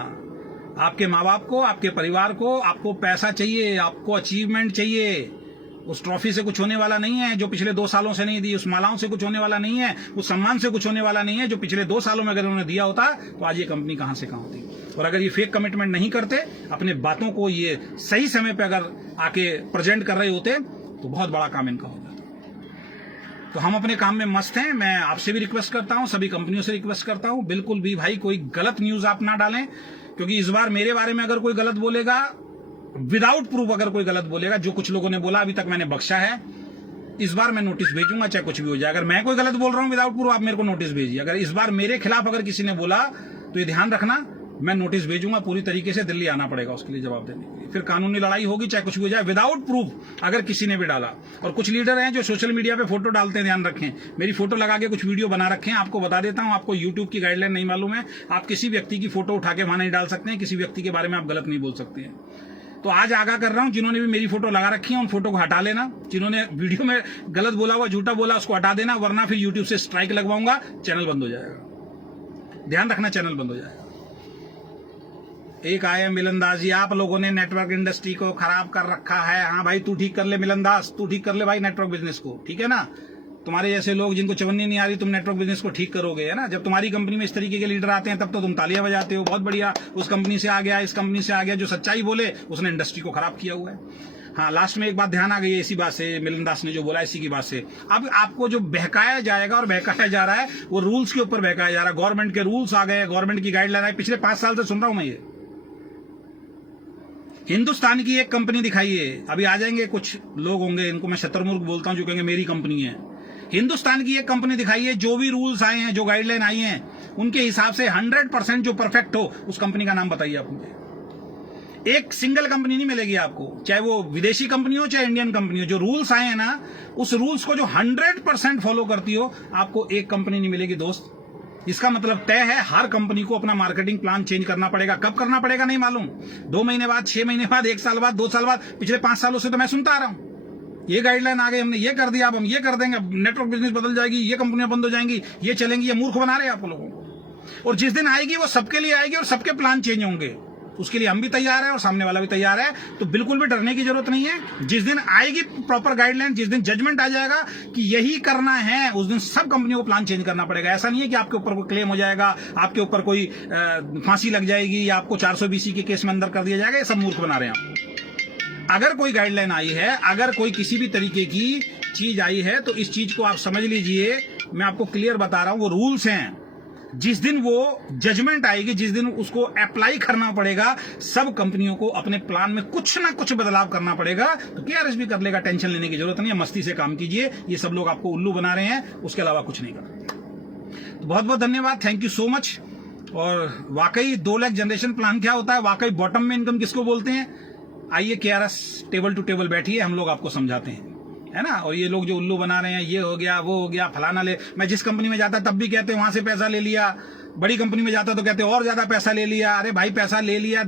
आपके माँ बाप को, आपके परिवार को, आपको पैसा चाहिए, आपको अचीवमेंट चाहिए, उस ट्रॉफी से कुछ होने वाला नहीं है जो पिछले 2 सालों से नहीं दी, उस मालाओं से कुछ होने वाला नहीं है, उस सम्मान से कुछ होने वाला नहीं है जो पिछले 2 सालों में अगर उन्होंने दिया होता तो आज ये कंपनी कहां से कहां होती। और अगर ये फेक कमिटमेंट नहीं करते, अपने बातों को ये सही समय पर अगर आके प्रेजेंट कर रहे होते तो बहुत बड़ा काम इनका हो जाता। तो हम अपने काम में मस्त हैं। मैं आपसे भी रिक्वेस्ट करता हूं, सभी कंपनियों से रिक्वेस्ट करता हूं, बिल्कुल भी भाई कोई गलत न्यूज आप ना डालें, क्योंकि इस बार मेरे बारे में अगर कोई गलत बोलेगा, विदाउट प्रूफ अगर कोई गलत बोलेगा, जो कुछ लोगों ने बोला अभी तक मैंने बख्शा है, इस बार मैं नोटिस भेजूंगा, चाहे कुछ भी हो जाए। अगर मैं कोई गलत बोल रहा हूं विदाउट प्रूफ, आप मेरे को नोटिस भेजिए। अगर इस बार मेरे खिलाफ अगर किसी ने बोला तो ये ध्यान रखना, मैं नोटिस भेजूंगा, पूरी तरीके से दिल्ली आना पड़ेगा उसके लिए जवाब देने के लिए। फिर कानूनी लड़ाई होगी, चाहे कुछ भी हो जाए, विदाउट प्रूफ अगर किसी ने भी डाला। और कुछ लीडर हैं जो सोशल मीडिया पे फोटो डालते हैं, ध्यान रखें, मेरी फोटो लगा के कुछ वीडियो बना रखे हैं। आपको बता देता हूं, आपको यूट्यूब की गाइडलाइन नहीं मालूम है, आप किसी व्यक्ति की फोटो उठा के वहां नहीं डाल सकते हैं, किसी व्यक्ति के बारे में आप गलत नहीं बोल सकते हैं। तो आज आगाह कर रहा हूं, जिन्होंने भी मेरी फोटो लगा रखी है उन फोटो को हटा लेना, जिन्होंने वीडियो में गलत बोला हुआ, झूठा बोला, उसको हटा देना, वरना फिर यूट्यूब से स्ट्राइक लगवाऊंगा, चैनल बंद हो जाएगा। ध्यान रखना, चैनल बंद हो जाएगा। एक आए मिलन दास जी, आप लोगों ने नेटवर्क इंडस्ट्री को खराब कर रखा है। हाँ भाई, तू ठीक कर ले मिलन दास, तू ठीक कर ले भाई नेटवर्क बिजनेस को, ठीक है ना। तुम्हारे जैसे लोग जिनको चवन्नी नहीं आ रही, तुम नेटवर्क बिजनेस को ठीक करोगे, है ना। जब तुम्हारी कंपनी में इस तरीके के लीडर आते हैं तब तो तुम तालियां बजाते हो, बहुत बढ़िया, उस कंपनी से आ गया, इस कंपनी से आ गया। जो सच्चाई बोले उसने इंडस्ट्री को खराब किया हुआ है। हाँ, लास्ट में एक बात ध्यान आ गई है इसी बात से, मिलन दास ने जो बोला इसी की बात से। अब आपको जो बहकाया जाएगा और बहकाया जा रहा है वो रूल्स के ऊपर बहकाया जा रहा है। गवर्नमेंट के रूल्स आ गए, गवर्नमेंट की गाइडलाइन आई, पिछले 5 साल से सुन रहा हूं मैं ये। हिंदुस्तान की एक कंपनी दिखाइए, अभी आ जाएंगे कुछ लोग होंगे, इनको मैं शतरमुर्ग बोलता हूं, जो कहेंगे मेरी कंपनी है। हिंदुस्तान की एक कंपनी दिखाइए, जो भी रूल्स आए हैं, जो गाइडलाइन आई हैं, उनके हिसाब से 100% जो परफेक्ट हो, उस कंपनी का नाम बताइए आप मुझे। एक सिंगल कंपनी नहीं मिलेगी आपको, चाहे वो विदेशी कंपनी हो चाहे इंडियन कंपनी हो। जो रूल्स आए हैं ना, उस रूल्स को जो 100% फॉलो करती हो, आपको एक कंपनी नहीं मिलेगी दोस्त। इसका मतलब तय है, हर कंपनी को अपना मार्केटिंग प्लान चेंज करना पड़ेगा। कब करना पड़ेगा नहीं मालूम, 2 महीने बाद, 6 महीने बाद, 1 साल बाद, 2 साल बाद। पिछले 5 सालों से तो मैं सुनता आ रहा हूं, ये गाइडलाइन आ गई, हमने ये कर दिया, अब हम ये कर देंगे, नेटवर्क बिजनेस बदल जाएगी, ये कंपनियां बंद हो जाएंगी, ये चलेंगी। ये मूर्ख बना रहे हैं आप लोगों को। और जिस दिन आएगी वो सबके लिए आएगी और सबके प्लान चेंज होंगे। उसके लिए हम भी तैयार हैं और सामने वाला भी तैयार है, तो बिल्कुल भी डरने की जरूरत नहीं है। जिस दिन आएगी प्रॉपर गाइडलाइन, जिस दिन जजमेंट आ जाएगा कि यही करना है, उस दिन सब कंपनियों को प्लान चेंज करना पड़ेगा। ऐसा नहीं है कि आपके ऊपर कोई क्लेम हो जाएगा, आपके ऊपर कोई फांसी लग जाएगी या आपको 420 के केस में अंदर कर दिया जाएगा। ये सब मूर्ख बना रहे हैं आपको। अगर कोई गाइडलाइन आई है, अगर कोई किसी भी तरीके की चीज आई है, तो इस चीज को आप समझ लीजिए, मैं आपको क्लियर बता रहा हूं, वो रूल्स हैं। जिस दिन वो जजमेंट आएगी, जिस दिन उसको अप्लाई करना पड़ेगा, सब कंपनियों को अपने प्लान में कुछ ना कुछ बदलाव करना पड़ेगा। तो केआरएस भी कर लेगा, टेंशन लेने की जरूरत नहीं है, मस्ती से काम कीजिए। ये सब लोग आपको उल्लू बना रहे हैं, उसके अलावा कुछ नहीं कर रहे। तो बहुत बहुत धन्यवाद, थैंक यू सो मच। और वाकई 2 लाख जनरेशन प्लान क्या होता है, वाकई बॉटम में इनकम किसको बोलते हैं, आइए केआरएस टेबल टू टेबल बैठिए, हम लोग आपको समझाते हैं, है ना। और ये लोग जो उल्लू बना रहे हैं, ये हो गया, वो हो गया, फलाना ले। मैं जिस कंपनी में जाता तब भी कहते वहां से पैसा ले लिया, बड़ी कंपनी में जाता तो कहते और ज्यादा पैसा ले लिया। अरे भाई, पैसा ले लिया,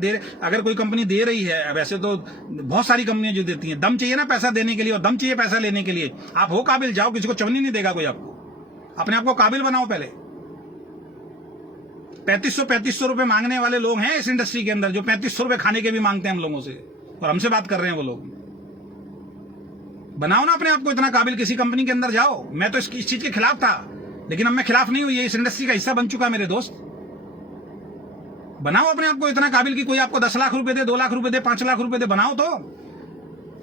अगर कोई कंपनी दे रही है, वैसे तो बहुत सारी कंपनियां जो देती हैं, दम चाहिए ना पैसा देने के लिए, और दम चाहिए पैसा लेने के लिए। आप हो काबिल, जाओ, किसी को चवन्नी नहीं देगा कोई आपको। अपने आप को काबिल बनाओ पहले। 3500 रुपए मांगने वाले लोग हैं इस इंडस्ट्री के अंदर, जो 3500 रुपए खाने के भी मांगते हैं हम लोगों से, और हमसे बात कर रहे हैं वो लोग। बनाओ ना अपने आप को इतना काबिल, किसी कंपनी के अंदर जाओ। मैं तो इस चीज के खिलाफ था, लेकिन अब मैं खिलाफ नहीं हूं, ये इस इंडस्ट्री का हिस्सा बन चुका है मेरे दोस्त। बनाओ अपने आप को इतना काबिल कि कोई आपको 10 लाख रुपए दे, 2 लाख रुपए दे, 5 लाख रुपए दे, बनाओ तो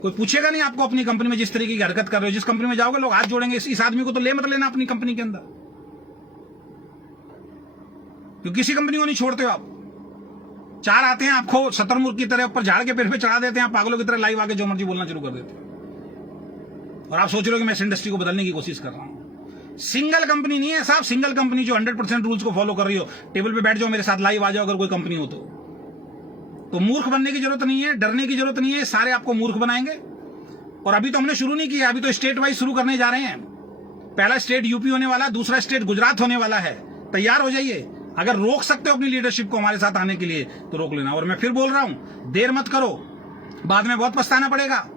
कोई पूछेगा नहीं आपको। अपनी कंपनी में जिस तरीके की हरकत कर रहे हो, जिस कंपनी में जाओगे लोग हाथ जोड़ेंगे, इस आदमी को तो ले मत लेना अपनी कंपनी के अंदर, क्योंकि किसी कंपनी को नहीं छोड़ते हो आप। 4 आते हैं आपको शतरमुर्ग की तरह ऊपर झाड़ के पेड़ पे चढ़ा देते हैं, आप पागलों की तरह लाइव आके जो मर्जी बोलना शुरू कर देते हैं, और आप सोच रहे हो कि मैं इस इंडस्ट्री को बदलने की कोशिश कर रहा हूं। सिंगल कंपनी नहीं है साहब, सिंगल कंपनी जो 100% रूल्स को फॉलो कर रही हो। टेबल पे बैठ जाओ, मेरे साथ लाइव आ जाओ, अगर कोई कंपनी हो तो मूर्ख बनने की जरूरत नहीं है, डरने की जरूरत नहीं है। सारे आपको मूर्ख बनाएंगे। और अभी तो हमने शुरू नहीं किया, अभी तो स्टेट वाइज शुरू करने जा रहे हैं। पहला स्टेट यूपी होने वाला, दूसरा स्टेट गुजरात होने वाला है। तैयार हो जाइए। अगर रोक सकते हो अपनी लीडरशिप को हमारे साथ आने के लिए तो रोक लेना। और मैं फिर बोल रहा हूं, देर मत करो, बाद में बहुत पछताना पड़ेगा।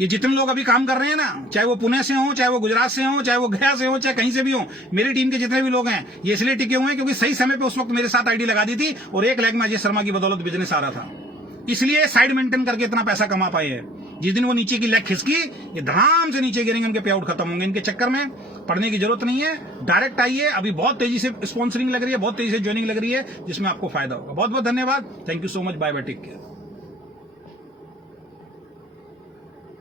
ये जितने लोग अभी काम कर रहे हैं ना, चाहे वो पुणे से हो, चाहे वो गुजरात से हो, चाहे वो गया से हो, चाहे कहीं से भी हो, मेरी टीम के जितने भी लोग हैं, ये इसलिए टिके हुए हैं क्योंकि सही समय पे उस वक्त मेरे साथ आईडी लगा दी थी, और 1 लाख में अजय शर्मा की बदौलत बिजनेस आ रहा था, इसलिए साइड मेंटेन करके इतना पैसा कमा पाए हैं। जिस दिन वो नीचे की लेग खिसकी, ये धड़ाम से नीचे गिरेंगे, इनके पे आउट खत्म होंगे। इनके चक्कर में पढ़ने की जरूरत नहीं है, डायरेक्ट आइए। अभी बहुत तेजी से स्पॉन्सरिंग लग रही है, बहुत तेजी से ज्वाइनिंग लग रही है, जिसमें आपको फायदा होगा। बहुत बहुत धन्यवाद, thank you so much, bye bye, take care.